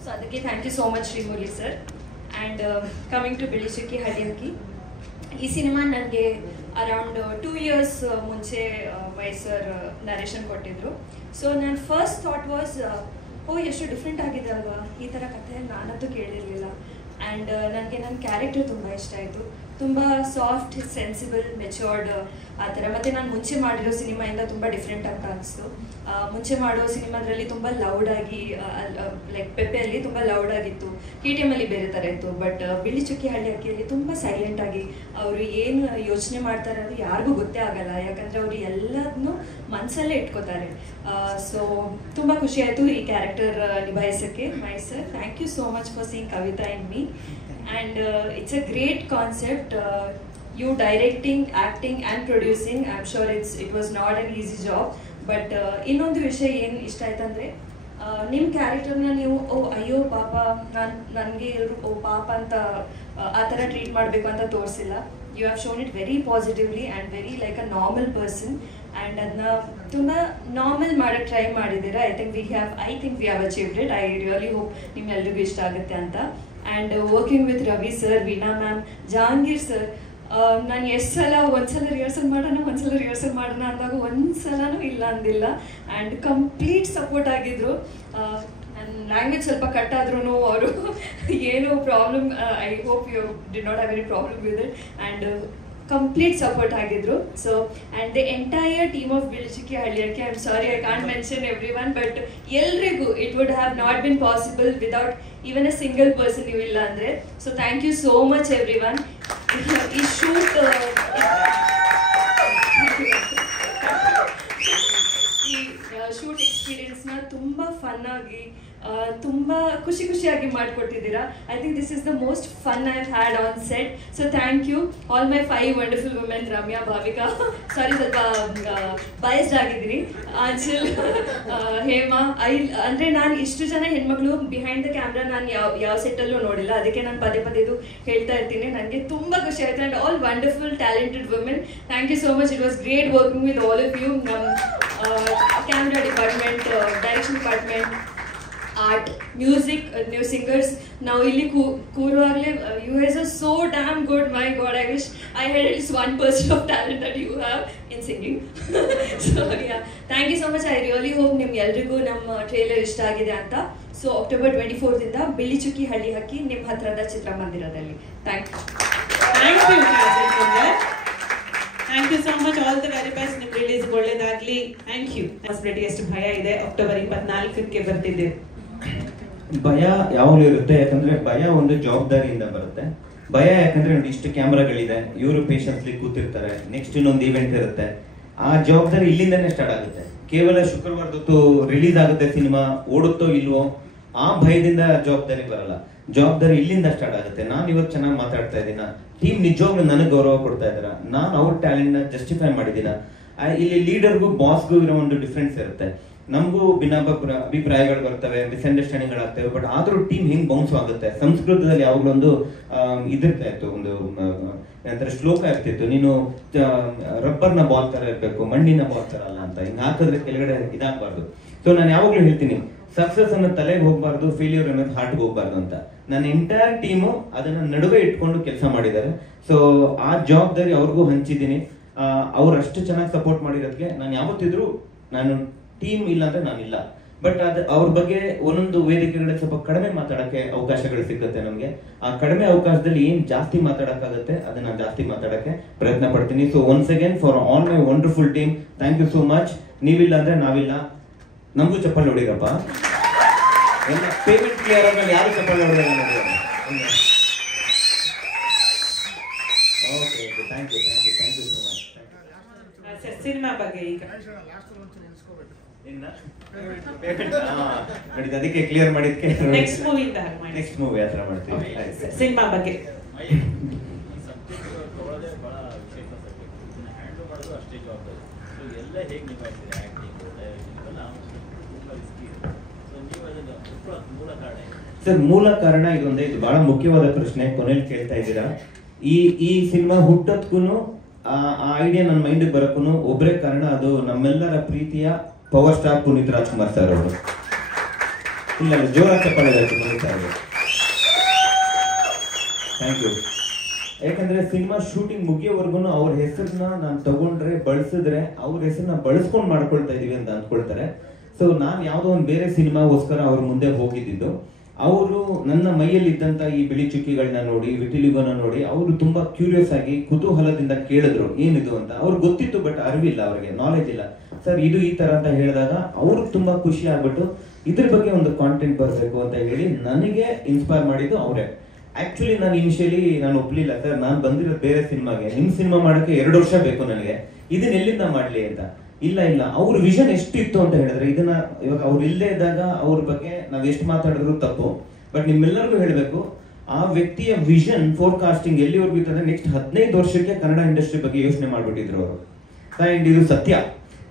ಸೊ ಅದಕ್ಕೆ thank you so much Shrimurali sir. And coming to Bili Chukki Halli ಹಕ್ಕಿ, ಈ ಸಿನಿಮಾ ನನಗೆ ಅರೌಂಡ್ 2 years ಮುಂಚೆ ಮೈಸೂರ್ ನರೇಷನ್ ಕೊಟ್ಟಿದ್ರು. ಸೊ ನನ್ನ ಫಸ್ಟ್ ಥಾಟ್ ವಾಸ್, ಎಷ್ಟು ಡಿಫ್ರೆಂಟ್ ಆಗಿದೆ ಅಲ್ವಾ ಈ ಥರ ಕಥೆ, ನಾನಂತೂ ಕೇಳಿರಲಿಲ್ಲ. ಆ್ಯಂಡ್ ನನಗೆ ನನ್ನ ಕ್ಯಾರೆಕ್ಟರ್ ತುಂಬ ಇಷ್ಟ ಆಯಿತು. ತುಂಬ ಸಾಫ್ಟ್, ಸೆನ್ಸಿಬಲ್, ಮೆಚೋರ್ಡ್ ಆ ಥರ. ಮತ್ತು ನಾನು ಮುಂಚೆ ಮಾಡಿರೋ ಸಿನಿಮಾಯಿಂದ ತುಂಬ ಡಿಫ್ರೆಂಟ್ ಅಂತ ಅನಿಸ್ತು. ಮುಂಚೆ ಮಾಡೋ ಸಿನಿಮಾದ್ರಲ್ಲಿ ತುಂಬ ಲೌಡಾಗಿ, ಲೈಕ್ ಪೆಪ್ಪೆಯಲ್ಲಿ ತುಂಬ ಲೌಡಾಗಿತ್ತು, KTM ಅಲ್ಲಿ ಬೇರೆ ಥರ ಇತ್ತು. ಬಟ್ ಬಿಳಿ ಚುಕ್ಕಿ ಹಳ್ಳಿ ಹಕ್ಕಿಯಲ್ಲಿ ತುಂಬ ಸೈಲೆಂಟಾಗಿ ಅವರು ಏನು ಯೋಚನೆ ಮಾಡ್ತಾರೆ ಅದು ಯಾರಿಗೂ ಗೊತ್ತೇ ಆಗಲ್ಲ, ಯಾಕಂದರೆ ಅವರು ಎಲ್ಲದನ್ನೂ ಮನಸ್ಸಲ್ಲೇ ಇಟ್ಕೋತಾರೆ. ಸೊ ತುಂಬ ಖುಷಿ ಆಯಿತು ಈ ಕ್ಯಾರೆಕ್ಟರ್ ನಿಭಾಯಿಸೋಕ್ಕೆ. My sir, thank you so much for seeing Kavitha in me. And it's a great concept. You directing, acting and producing, I'm sure it was not an easy job. But ಇನ್ನೊಂದು ವಿಷಯ ಏನು ಇಷ್ಟ ಆಯ್ತಂದರೆ, ನಿಮ್ಮ ಕ್ಯಾರೆಕ್ಟರ್ನ ನೀವು ಅಯ್ಯೋ ಪಾಪ ನನಗೆ ಎಲ್ಲರೂ ಪಾಪ ಅಂತ ಆ ಥರ ಟ್ರೀಟ್ ಮಾಡಬೇಕು ಅಂತ ತೋರಿಸಿಲ್ಲ. You have shown it very positively and very like a normal person. And ಅದನ್ನ ತುಂಬ ನಾರ್ಮಲ್ ಮಾಡೋಕ್ಕೆ ಟ್ರೈ ಮಾಡಿದ್ದೀರಾ. I think we have achieved it. I really hope ನಿಮ್ಮೆಲ್ರಿಗೂ ಇಷ್ಟ ಆಗುತ್ತೆ ಅಂತ. And working with Ravi sir, Veena ma'am, Jahangir sir, ನಾನು ಎಷ್ಟು ಸಲ ಒಂದ್ಸಲ ರಿಹರ್ಸಲ್ ಮಾಡೋಣ ಅಂದಾಗ ಒಂದ್ಸಲನೂ ಇಲ್ಲ ಅಂದಿಲ್ಲ. ಆ್ಯಂಡ್ ಕಂಪ್ಲೀಟ್ ಸಪೋರ್ಟ್ ಆಗಿದ್ರು. ನನ್ನ ಲ್ಯಾಂಗ್ವೇಜ್ ಸ್ವಲ್ಪ ಕಟ್ ಆದ್ರೂ ಅವರು ಏನು problem, I hope you did not have any problem with it. And complete support ಆಗಿದ್ರು. So and the entire team of Bili Chukki Halli Hakki, I am sorry I can't mention everyone, but ಎಲ್ರಿಗೂ it would have not been possible without even a single person ನೀವು ಇಲ್ಲ ಅಂದರೆ. So thank you so much everyone. ಈ shoot ಎಕ್ಸ್ಪೀರಿಯನ್ಸ್ನ ತುಂಬ ಫನ್ನಾಗಿ, ತುಂಬ ಖುಷಿಯಾಗಿ ಮಾಡಿಕೊಟ್ಟಿದ್ದೀರಾ. I think this is the most fun I have had on set. So thank you all my 5 wonderful women, Ramya, Bhavika, sorry ಸ್ವಲ್ಪ ಬಯಸ್ಡ್ ಆಗಿದ್ದೀನಿ, ಆಂಚಲ್, ಹೇಮಾ. ಅಂದರೆ ನಾನು ಇಷ್ಟು ಜನ ಹೆಣ್ಮಕ್ಳು ಬಿಹೈಂಡ್ ದ ಕ್ಯಾಮ್ರಾ ನಾನು ಯಾವ ಸೆಟ್ಟಲ್ಲೂ ನೋಡಿಲ್ಲ, ಅದಕ್ಕೆ ನಾನು ಪದೇ ಇದು ಹೇಳ್ತಾ ಇರ್ತೀನಿ. ನನಗೆ ತುಂಬ ಖುಷಿ ಆಯಿತು. And all wonderful talented women, thank you so much. It was great working with all of you. ನಮ್ಮ camera department, direction department, art, music, ನೀವು ಸಿಂಗರ್ಸ್, ನಾವು ಇಲ್ಲಿ ಕೂರುವಾಗಲೇ you guys are so damn good. My god, I wish I had its 1% of talent that you have in singing. So yeah, thank you so much. I really hope ನಿಮ್ಗೆಲ್ರಿಗೂ ನಮ್ಮ trailer ಇಷ್ಟ ಆಗಿದೆ ಅಂತ. So October 24th ಬಿಳಿ ಚುಕ್ಕಿ ಹಳ್ಳಿ ಹಕ್ಕಿ ನಿಮ್ಮ ಹತ್ರದ ಚಿತ್ರಮಂದಿರದಲ್ಲಿ. Thank you. Thank you so much. All the very best. ನಿಮ್ಮ ರಿಲೀಸ್ ಒಳ್ಳೇದಾಗ್ಲಿ. Thank you. ಹಾಸ್ಪಿಟಲ್ ಎಷ್ಟು ಭಯ ಇದೆ. October 24ಕ್ಕೆ ಬರ್ತಿದ್ದೇವೆ. ಭಯ ಯಾವಾಗಲೂ ಇರುತ್ತೆ, ಯಾಕಂದ್ರೆ ಭಯ ಒಂದು ಜವಾಬ್ದಾರಿಯಿಂದ ಬರುತ್ತೆ. ಭಯ ಯಾಕಂದ್ರೆ ಇಷ್ಟು ಕ್ಯಾಮ್ರಾಗಳಿದೆ, ಇವರು ಪೇಷನ್ಸ್ಲಿ ಕೂತಿರ್ತಾರೆ, ನೆಕ್ಸ್ಟ್ ಇನ್ನೊಂದು ಈವೆಂಟ್ ಇರುತ್ತೆ, ಆ ಜವಾಬ್ದಾರಿ ಇಲ್ಲಿಂದನೇ ಸ್ಟಾರ್ಟ್ ಆಗುತ್ತೆ. ಕೇವಲ ಶುಕ್ರವಾರದೊತ್ತು ರಿಲೀಸ್ ಆಗುತ್ತೆ ಸಿನಿಮಾ, ಓಡುತ್ತೋ ಇಲ್ವೋ ಆ ಭಯದಿಂದ ಜವಾಬ್ದಾರಿ ಬರಲ್ಲ. ಜವಾಬ್ದಾರಿ ಇಲ್ಲಿಂದ ಸ್ಟಾರ್ಟ್ ಆಗುತ್ತೆ. ನಾನು ಇವತ್ತು ಚೆನ್ನಾಗಿ ಮಾತಾಡ್ತಾ ಇದ್ದೀನ, ಟೀಮ್ ನಿಜವಾಗ್ಲೂ ನನಗೆ ಗೌರವ ಕೊಡ್ತಾ ಇದ್ದಾರ, ನಾನು ಅವ್ರ ಟ್ಯಾಲೆಂಟ್ನ ಜಸ್ಟಿಫೈ ಮಾಡಿದ್ದೀನ. ಇಲ್ಲಿ ಲೀಡರ್ಗೂ ಬಾಸ್ಗೂ ಇರೋ ಒಂದು ಡಿಫ್ರೆನ್ಸ್ ಇರುತ್ತೆ. ನಮಗೂ ಅಭಿಪ್ರಾಯಗಳು ಬರ್ತವೆ, ಮಿಸ್ಅಂಡರ್ಸ್ಟ್ಯಾಂಡಿಂಗ್ಗಳಾಗ್ತವೆ, ಬಟ್ ಆದ್ರೂ ಟೀಮ್ ಹೆಂಗ್ ಬೌನ್ಸ್ ಆಗುತ್ತೆ. ಸಂಸ್ಕೃತದಲ್ಲಿ ಯಾವಾಗಲೂ ಒಂದು ಇದಿರ್ತಾ ಇತ್ತು, ಒಂದು ನಂತರ ಶ್ಲೋಕ ಇರ್ತಿತ್ತು, ನೀನು ರಬ್ಬರ್ನ ಬಾಲ್ ತರ ಇರ್ಬೇಕು, ಮಣ್ಣಿನ ಬಾಲ್ ತರ ಅಲ್ಲ ಅಂತ. ಹಿಂಗ್ ಹಾಕಿದ್ರೆ ಕೆಳಗಡೆ ಇದಾಗಬಾರ್ದು. ಸೊ ನಾನು ಯಾವಾಗ್ಲೂ ಹೇಳ್ತೀನಿ, ಸಕ್ಸಸ್ ಅನ್ನೋ ತಲೆಗೆ ಹೋಗ್ಬಾರ್ದು, ಫೇಲ್ಯೂರ್ ಅನ್ನೋದು ಹಾರ್ಟ್ಗೆ ಹೋಗ್ಬಾರ್ದು ಅಂತ. ನನ್ನ ಎಂಟೈರ್ ಟೀಮು ಅದನ್ನ ನಡುವೆ ಇಟ್ಕೊಂಡು ಕೆಲಸ ಮಾಡಿದ್ದಾರೆ. ಸೊ ಆ ಜವಾಬ್ದಾರಿ ಅವ್ರಿಗೂ ಹಂಚಿದ್ದೀನಿ. ಅವ್ರು ಅಷ್ಟು ಚೆನ್ನಾಗಿ ಸಪೋರ್ಟ್ ಮಾಡಿರೋದಕ್ಕೆ ನಾನು ಯಾವತ್ತಿದ್ರು, ನಾನು ಟೀಮ್ ಇಲ್ಲ ಅಂದ್ರೆ ನಾನಿಲ್ಲ. ಬಟ್ ಅವ್ರ ಬಗ್ಗೆ ಒಂದೊಂದು ವೇದಿಕೆಗಳಲ್ಲಿ ಸ್ವಲ್ಪ ಕಡಿಮೆ ಮಾತಾಡಕ್ಕೆ ಅವಕಾಶಗಳು ಸಿಗುತ್ತೆ ನಮ್ಗೆ. ಆ ಕಡಿಮೆ ಅವಕಾಶದಲ್ಲಿ ಏನ್ ಜಾಸ್ತಿ ಮಾತಾಡಕ್ಕಾಗತ್ತೆ ಅದನ್ನ ಜಾಸ್ತಿ ಮಾತಾಡಕ್ಕೆ ಪ್ರಯತ್ನ ಪಡ್ತೀನಿ. So once again for all my wonderful team, thank you so much. ನೀವಿಲ್ಲ ಅಂದ್ರೆ ನಾವಿಲ್ಲ. ನಮಗೂ ಚಪ್ಪಲ್ ಹೊಡಿರಪ್ಪ. ಪೇಮೆಂಟ್ ಕ್ಲಿಯರ್ ಆದ್ಮೇಲೆ ಯಾರು ಚಪ್ಪಲ್ ಹೊಡೆದ okay okay thank you so much. Sir cinema ಬಗ್ಗೆ ಈಗ ನೋಡಿ ಅದಕ್ಕೆ ಕ್ಲಿಯರ್ ಮಾಡಿದ್ಕೆ ನೆಕ್ಸ್ಟ್ ಮೂವಿಯಿಂದ ಮಾಡಿ, ನೆಕ್ಸ್ಟ್ ಮೂವಿ ಆ ಥರ ಮಾಡ್ತೀವಿ. ಸಿನಿಮಾ ಬಗ್ಗೆ ಸರ್ ಮೂಲ ಕಾರಣ ಇದು ಬಹಳ ಮುಖ್ಯವಾದ ಪ್ರಶ್ನೆ ಕೊನೆಯಲ್ಲಿ ಕೇಳ್ತಾ ಇದ್ದೀರಾ. ಈ ಸಿನಿಮಾ ಹುಟ್ಟೋದ್ಕೂ ಆ ಐಡಿಯಾ ನನ್ನ ಮೈಂಡಿಗೆ ಬರೋಕ್ಕೂ ಒಬ್ಬರೇ ಕಾರಣ, ಅದು ನಮ್ಮೆಲ್ಲರ ಪ್ರೀತಿಯ power star Puneeth Rajkumar sir ಅವರು. ಇಲ್ಲ ಜೋರಾಗಿ ಚಪ್ಪಾಳೆ ಪುನೀತ್ ಸರ್ ಅವರು. Thank you. ಯಾಕಂದ್ರೆ ಸಿನಿಮಾ ಶೂಟಿಂಗ್ ಮುಗಿಯೋವರೆಗೂ ಅವ್ರ ಹೆಸರನ್ನ ನಾನು ತಗೊಂಡ್ರೆ ಬಳಸಿದ್ರೆ ಅವ್ರ ಹೆಸರನ್ನ ಬಳಸ್ಕೊಂಡು ಮಾಡ್ಕೊಳ್ತಾ ಇದೀವಿ ಅಂತ ಅಂದ್ಕೊಳ್ತಾರೆ. ಸೊ ನಾನು ಯಾವುದೋ ಒಂದು ಬೇರೆ ಸಿನಿಮಾಗೋಸ್ಕರ ಅವ್ರ ಮುಂದೆ ಹೋಗಿದ್ದು, ಅವರು ನನ್ನ ಮೈಯಲ್ಲಿ ಇದ್ದಂತ ಈ ಬಿಳಿ ಚುಕ್ಕಿಗಳನ್ನ ನೋಡಿ, ವಿಟಿಲಿಗೋನ ನೋಡಿ ಅವರು ತುಂಬಾ ಕ್ಯೂರಿಯಸ್ ಆಗಿ ಕುತೂಹಲದಿಂದ ಕೇಳಿದ್ರು ಏನಿದು ಅಂತ. ಅವ್ರಿಗೆ ಗೊತ್ತಿತ್ತು ಬಟ್ ಅರಿವಿಲ್ಲ, ಅವ್ರಿಗೆ ನಾಲೆಜ್ ಇಲ್ಲ. ಸರ್ ಇದು ಈ ತರ ಅಂತ ಹೇಳಿದಾಗ ಅವ್ರಿಗೆ ತುಂಬಾ ಖುಷಿ ಆಗ್ಬಿಟ್ಟು ಇದ್ರ ಬಗ್ಗೆ ಒಂದು ಕಾಂಟೆಂಟ್ ಬರಬೇಕು ಅಂತ ಹೇಳಿ ನನಗೆ ಇನ್ಸ್ಪೈರ್ ಮಾಡಿದ್ದು ಅವರೇ. ಆಕ್ಚುಲಿ ನಾನು ಇನಿಷಿಯಲಿ ಒಪ್ಲಿಲ್ಲ, ಸರ್ ನಾನು ಬಂದಿರೋದು ಬೇರೆ ಸಿನಿಮಾಗೆ, ನಿಮ್ ಸಿನಿಮಾ ಮಾಡೋಕೆ 2 ವರ್ಷ ಬೇಕು ನನಗೆ, ಇದನ್ನ ಎಲ್ಲಿಂದ ಮಾಡ್ಲಿ ಅಂತ. ಇಲ್ಲ ಅವ್ರ ವಿಷನ್ ಎಷ್ಟು ಇತ್ತು ಅಂತ ಹೇಳಿದ್ರೆ, ಇದನ್ನ ಇವಾಗ ಅವ್ರು ಇಲ್ಲೇ ಇದ್ದಾಗ ಅವ್ರ ಬಗ್ಗೆ ನಾವ್ ಎಷ್ಟು ಮಾತಾಡಿದ್ರು ತಪ್ಪು, ಬಟ್ ನಿಮ್ಮೆಲ್ಲರಿಗೂ ಹೇಳ್ಬೇಕು ಆ ವ್ಯಕ್ತಿಯ ವಿಷನ್ ಫೋರ್ಕಾಸ್ಟಿಂಗ್ ಎಲ್ಲಿವರೆಗೂ ಇತ್ತು ಅಂದ್ರೆ ನೆಕ್ಸ್ಟ್ 15 ವರ್ಷಕ್ಕೆ ಕನ್ನಡ ಇಂಡಸ್ಟ್ರಿ ಬಗ್ಗೆ ಯೋಚನೆ ಮಾಡ್ಬಿಟ್ಟಿದ್ರು ಅವರು. ಅಂಡ್ ಇದು ಸತ್ಯ,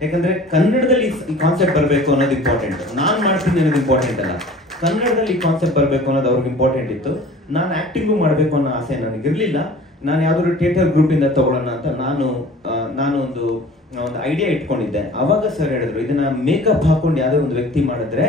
ಯಾಕಂದ್ರೆ ಕನ್ನಡದಲ್ಲಿ ಈ ಕಾನ್ಸೆಪ್ಟ್ ಬರಬೇಕು ಅನ್ನೋದು ಇಂಪಾರ್ಟೆಂಟ್, ನಾನ್ ಮಾಡ್ತೀನಿ ಅನ್ನೋದು ಇಂಪಾರ್ಟೆಂಟ್ ಅಲ್ಲ, ಕನ್ನಡದಲ್ಲಿ ಈ ಕಾನ್ಸೆಪ್ಟ್ ಬರಬೇಕು ಅನ್ನೋದು ಅವ್ರಿಗೆ ಇಂಪಾರ್ಟೆಂಟ್ ಇತ್ತು. ನಾನು ಆಕ್ಟಿಂಗು ಮಾಡಬೇಕು ಅನ್ನೋ ಆಸೆ ನನಗಿರ್ಲಿಲ್ಲ. ನಾನು ಯಾವ್ದಾದ್ರು ಥಿಯೇಟರ್ ಗ್ರೂಪ್ ಇಂದ ತಗೊಳ್ಳೋಣ ಅಂತ ನಾನು ಒಂದು ಐಡಿಯಾ ಇಟ್ಕೊಂಡಿದ್ದೆ. ಅವಾಗ ಸರ್ ಹೇಳಿದ್ರು ಇದನ್ನ ಮೇಕಪ್ ಹಾಕೊಂಡು ಯಾವ್ದೋ ಒಂದು ವ್ಯಕ್ತಿ ಮಾಡಿದ್ರೆ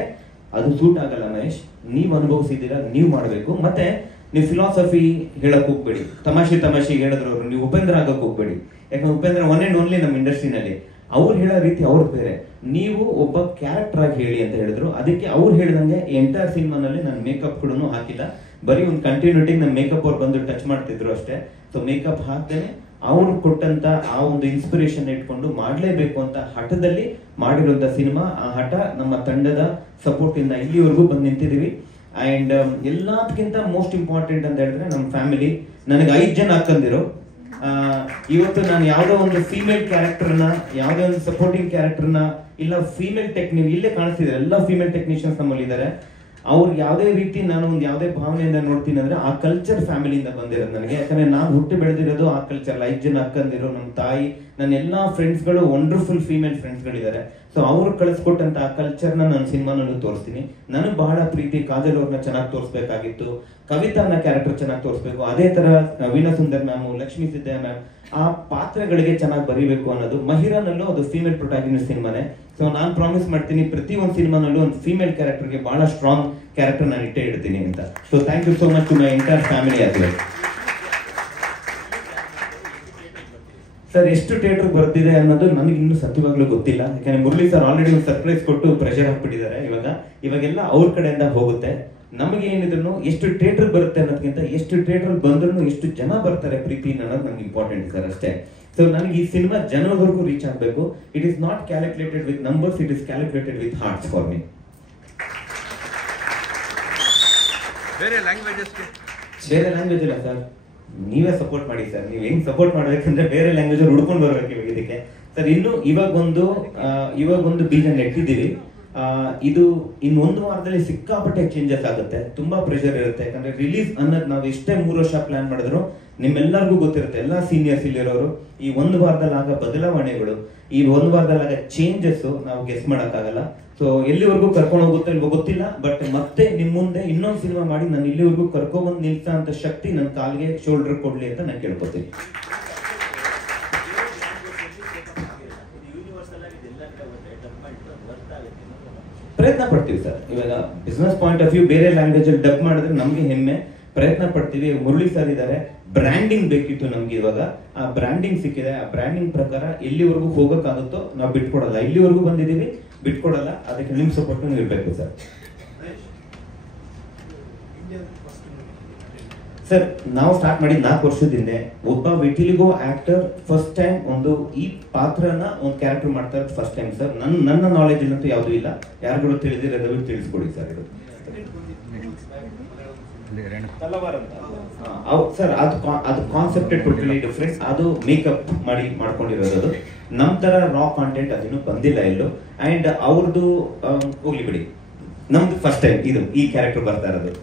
ಅದು ಸೂಟ್ ಆಗಲ್ಲ ಮಹೇಶ್, ನೀವ್ ಅನುಭವಿಸಿದ್ದೀರಾ, ನೀವ್ ಮಾಡ್ಬೇಕು, ಮತ್ತೆ ನೀವು ಫಿಲಾಸಫಿ ಹೇಳಕ್ ಹೋಗ್ಬೇಡಿ, ತಮಾಷೆ ಹೇಳಿದ್ರು ಅವರು, ನೀವು ಉಪೇಂದ್ರ ಆಗಕ್ ಹೋಗ್ಬೇಡಿ, ಯಾಕಂದ್ರೆ ಉಪೇಂದ್ರ ಒನ್ ಅಂಡ್ ಓನ್ಲಿ ನಮ್ಮ ಇಂಡಸ್ಟ್ರಿನಲ್ಲಿ, ಅವ್ರು ಹೇಳೋ ರೀತಿ ಅವ್ರದ್ದು ಬೇರೆ, ನೀವು ಒಬ್ಬ ಕ್ಯಾರೆಕ್ಟರ್ ಆಗಿ ಹೇಳಿ ಅಂತ ಹೇಳಿದ್ರು. ಅದಕ್ಕೆ ಅವ್ರು ಹೇಳಿದಂಗೆ ಎಂಟೈರ್ ಸಿನಿಮಾನಲ್ಲಿ ನಾನು ಮೇಕಪ್ ಕೂಡ ಹಾಕಿಲ್ಲ, ಬರೀ ಒಂದು ಕಂಟಿನ್ಯೂಟಿ ನನ್ನ ಮೇಕಪ್ ಅವ್ರು ಬಂದು ಟಚ್ ಮಾಡ್ತಿದ್ರು ಅಷ್ಟೇ. ಸೊ ಮೇಕಪ್ ಹಾಕ್ದೇನೆ ಅವ್ರು ಕೊಟ್ಟಂತ ಆ ಒಂದು ಇನ್ಸ್ಪಿರೇಷನ್ ಇಟ್ಕೊಂಡು ಮಾಡ್ಲೇಬೇಕು ಅಂತ ಹಠದಲ್ಲಿ ಮಾಡಿರುವಂತ ಸಿನಿಮಾ. ಆ ಹಠ ನಮ್ಮ ತಂಡದ ಸಪೋರ್ಟ್ ಇಂದ ಇಲ್ಲಿವರೆಗೂ ಬಂದು ನಿಂತಿದೀವಿ. ಅಂಡ್ ಎಲ್ಲದಕ್ಕಿಂತ ಮೋಸ್ಟ್ ಇಂಪಾರ್ಟೆಂಟ್ ಅಂತ ಹೇಳಿದ್ರೆ ನಮ್ಮ ಫ್ಯಾಮಿಲಿ. ನನಗೆ 5 ಜನ ಅಕ್ಕಂದಿರು. ಇವತ್ತು ನಾನು ಯಾವುದೋ ಒಂದು ಫೀಮೇಲ್ ಕ್ಯಾರೆಕ್ಟರ್ನ, ಯಾವುದೋ ಒಂದು ಸಪೋರ್ಟಿಂಗ್ ಕ್ಯಾರೆಕ್ಟರ್ನ, ಇಲ್ಲ ಫೀಮೇಲ್ ಇಲ್ಲೇ ಕಾಣಿಸ್ತಿದ್ದಾರೆ, ಎಲ್ಲ ಫೀಮೇಲ್ ಟೆಕ್ನಿಷಿಯನ್ಸ್ ನಮ್ಮಲ್ಲಿ ಇದ್ದಾರೆ. ಅವ್ರಿಗೆ ಯಾವುದೇ ರೀತಿ ನಾನು ಒಂದು ಯಾವುದೇ ಭಾವನೆಯಿಂದ ನೋಡ್ತೀನಿ ಅಂದ್ರೆ ಆ ಕಲ್ಚರ್ ಫ್ಯಾಮಿಲಿಯಿಂದ ಬಂದಿರೋದು ನನಗೆ. ಯಾಕಂದ್ರೆ ನಾನು ಹುಟ್ಟಿ ಬೆಳೆದಿರೋದು ಆ ಕಲ್ಚರ್. 5 ಜನ ಅಕ್ಕಂದಿರು, ನಮ್ಮ ತಾಯಿ, ನನ್ನ ಎಲ್ಲಾ ಫ್ರೆಂಡ್ಸ್ಗಳು ವಂಡರ್ಫುಲ್ ಫೀಮೇಲ್ ಫ್ರೆಂಡ್ಸ್ಗಳಿದ್ದಾರೆ. ಸೊ ಅವ್ರು ಕಳಿಸ್ಕೊಟ್ಟಂತ ಆ ಕಲ್ಚರ್ನ ನನ್ನ ಸಿನಿಮಾನಲ್ಲೂ ತೋರಿಸ್ತೀನಿ. ನನಗೆ ಬಹಳ ಪ್ರೀತಿ ಕಾಜಲ್ ಅವ್ರನ್ನ ಚೆನ್ನಾಗಿ ತೋರಿಸ್ಬೇಕಾಗಿತ್ತು, ಕವಿತಾನ ಕ್ಯಾರೆಕ್ಟರ್ ಚೆನ್ನಾಗಿ ತೋರಿಸ್ಬೇಕು, ಅದೇ ತರ ವೀಣಾ ಸುಂದರ್ ಮ್ಯಾಮು, ಲಕ್ಷ್ಮೀ ಸಿದ್ದಯ್ಯ ಮ್ಯಾಮ್ ಆ ಪಾತ್ರಗಳಿಗೆ ಚೆನ್ನಾಗಿ ಬರೀಬೇಕು ಅನ್ನೋದು. ಮಹಿರಾನಲ್ಲೂ ಅದು ಫೀಮೇಲ್ ಪ್ರೊಟಾಗನಿಸ್ಟ್ ಸಿನಿಮಾನೆ. ಸೊ ನಾನು ಪ್ರಾಮಿಸ್ ಮಾಡ್ತೀನಿ ಪ್ರತಿ ಒಂದು ಸಿನಿಮಾನಲ್ಲೂ ಒಂದು ಫೀಮೇಲ್ ಕ್ಯಾರೆಕ್ಟರ್ಗೆ ಬಹಳ ಸ್ಟ್ರಾಂಗ್ ಕ್ಯಾರೆಕ್ಟರ್ ನಾನು ಇಟ್ಟೇ ಇಡ್ತೀನಿ ಅಂತ. So thank you so much to my entire family as well. Sir ಎಷ್ಟು ಥಿಯೇಟರ್ ಬರ್ತಿದೆ ಅನ್ನೋದು ನನಗೆ ಇನ್ನೂ ಸತ್ಯವಾಗ್ಲೂ ಗೊತ್ತಿಲ್ಲ. ಯಾಕಂದ್ರೆ ಮುರಳಿ ಸರ್ ಆಲ್ರೆಡಿ ಒಂದು ಸರ್ಪ್ರೈಸ್ ಕೊಟ್ಟು ಪ್ರೆಷರ್ ಹಾಕ್ಬಿಟ್ಟಿದ್ದಾರೆ. ಇವಾಗೆಲ್ಲ ಅವ್ರ ಕಡೆಯಿಂದ ಹೋಗುತ್ತೆ. ನಮಗೆ ಏನಿದ್ರು ಎಷ್ಟು ಥಿಯೇಟರ್ ಬರುತ್ತೆ ಅನ್ನೋದಕ್ಕಿಂತ ಎಷ್ಟು ಥಿಯೇಟರ್ ಬಂದ್ರು ಎಷ್ಟು ಜನ ಬರ್ತಾರೆ ಪ್ರೀತಿ ಅನ್ನೋದು ನಮ್ಗೆ ಇಂಪಾರ್ಟೆಂಟ್ ಸರ್ ಅಷ್ಟೇ. ಸೊ ನನಗೆ ಈ ಸಿನಿಮಾ ಜನವರೆಗೂ ರೀಚ್ ಆಗಬೇಕು. It is not calculated with numbers, it is calculated with hearts for me. ಬೇರೆ ಲ್ಯಾಂಗ್ವೇಜ್ ಇಲ್ಲ ಸರ್, ನೀವೇ ಸಪೋರ್ಟ್ ಮಾಡಿ ಸರ್. ನೀವು ಹೆಂಗ್ ಸಪೋರ್ಟ್ ಮಾಡ್ಬೇಕಂದ್ರೆ ಬೇರೆ ಲ್ಯಾಂಗ್ವೇಜ್ ಹುಡ್ಕೊಂಡು ಬರ್ಬೇಕು ಇವಾಗ ಇದಕ್ಕೆ. ಸರ್ ಇನ್ನು ಇವಾಗೊಂದು ಬೀಜ ನೆಟ್ಟಿದ್ದೀವಿ. ಇದು ಇನ್ನು 1 ವಾರದಲ್ಲಿ ಸಿಕ್ಕಾಪಟ್ಟೆ ಚೇಂಜಸ್ ಆಗುತ್ತೆ, ತುಂಬಾ ಪ್ರೆಷರ್ ಇರುತ್ತೆ. ಯಾಕಂದ್ರೆ ರಿಲೀಸ್ ಅನ್ನೋದು ನಾವು ಎಷ್ಟೇ 3 ವರ್ಷ ಪ್ಲಾನ್ ಮಾಡಿದ್ರು ನಿಮ್ಮೆಲ್ಲರಿಗೂ ಗೊತ್ತಿರುತ್ತೆ, ಎಲ್ಲಾ ಸೀನಿಯರ್ಸ್ ಇಲ್ಲಿರೋರು, ಈ 1 ವಾರದಲ್ಲಿ ಆಗ ಬದಲಾವಣೆಗಳು, ಈ 1 ವಾರದಲ್ಲಿ ಆಗ ಚೇಂಜಸ್ ನಾವು ಗೆಸ್ ಮಾಡಕ್ಕಾಗಲ್ಲ. ಸೊ ಎಲ್ಲಿವರೆಗೂ ಕರ್ಕೊಂಡು ಹೋಗುತ್ತೋ ಇಲ್ವೋ ಗೊತ್ತಿಲ್ಲ, ಬಟ್ ಮತ್ತೆ ನಿಮ್ ಮುಂದೆ ಇನ್ನೊಂದು ಸಿನಿಮಾ ಮಾಡಿ ನಾನು ಇಲ್ಲಿವರೆಗೂ ಕರ್ಕೊಂಡ್ಬಂದು ನಿಲ್ಸೋ ಅಂತ ಶಕ್ತಿ ನನ್ನ ಕಾಲ್ಗೆ ಶೋಲ್ಡರ್ ಕೊಡ್ಲಿ ಅಂತ ನಾನು ಕೇಳ್ಕೊತೀನಿ. ಪ್ರಯತ್ನ ಪಡ್ತೀವಿ ಸರ್. ಇವಾಗ ಬಿಸ್ನೆಸ್ ಪಾಯಿಂಟ್ ಆಫ್ ವ್ಯೂ ಬೇರೆ ಲ್ಯಾಂಗ್ವೇಜ್ ಅಲ್ಲಿ ಡಬ್ ಮಾಡಿದ್ರೆ ನಮ್ಗೆ ಹೆಮ್ಮೆ, ಪ್ರಯತ್ನ ಪಡ್ತೀವಿ. ಮುರಳಿ ಸರ್ ಇದ್ದಾರೆ, ಬ್ರ್ಯಾಂಡಿಂಗ್ ಬೇಕಿತ್ತು ನಮ್ಗೆ, ಇವಾಗ ಆ ಬ್ರ್ಯಾಂಡಿಂಗ್ ಸಿಕ್ಕಿದೆ. ಆ ಬ್ರ್ಯಾಂಡಿಂಗ್ ಪ್ರಕಾರ ಎಲ್ಲಿವರೆಗೂ ಹೋಗಕ್ಕಾಗುತ್ತೋ ನಾವು ಬಿಟ್ಕೊಡಲ್ಲ, ಇಲ್ಲಿವರೆಗೂ ಬಂದಿದ್ದೀವಿ, ಬಿಟ್ಕೊಡಲ್ಲ. ಅದಕ್ಕೆ ನಿಮ್ ಸಪೋರ್ಟ್ ಇರ್ಬೇಕು ಸರ್. ಸರ್ ನಾವು ಸ್ಟಾರ್ಟ್ ಮಾಡಿದ 4 ವರ್ಷದ ಹಿಂದೆ ಒಬ್ಬ ವಿಟಿಲಿಗೋ ಆಕ್ಟರ್ ಫಸ್ಟ್ ಟೈಮ್ ಒಂದು ಈ ಪಾತ್ರನ ಒಂದು ಕ್ಯಾರೆಕ್ಟರ್ ಮಾಡ್ತಾ ಇರೋದು ಫಸ್ಟ್ ಟೈಮ್ ಸರ್. ನನ್ನ ನಾಲೆಜ್ ಅಂತೂ ಯಾವುದೂ ಇಲ್ಲ. ಯಾರಿಗೂ ತಿಳಿದಿರೋದು ತಿಳಿಸ್ಕೊಡಿ ಸರ್. ಇದು ಸರ್ ಅದು ಕಾನ್ಸೆಪ್ಟ್ ಟೋಟಲಿ ಡಿಫ್ರೆಂಟ್. ಅದು ಮೇಕಪ್ ಮಾಡ್ಕೊಂಡಿರೋದು. ನಮ್ ತರ ರಾ ಕಾಂಟೆಂಟ್ ಅದಿನ್ನೂ ಬಂದಿಲ್ಲ ಎಲ್ಲೂ. ಅಂಡ್ ಅವ್ರದ್ದು ಹೋಗ್ಲಿ ಬಿಡಿ, ನಮ್ದು ಫಸ್ಟ್ ಟೈಮ್ ಇದು ಈ ಕ್ಯಾರೆಕ್ಟರ್ ಬರ್ತಾ ಇರೋದು.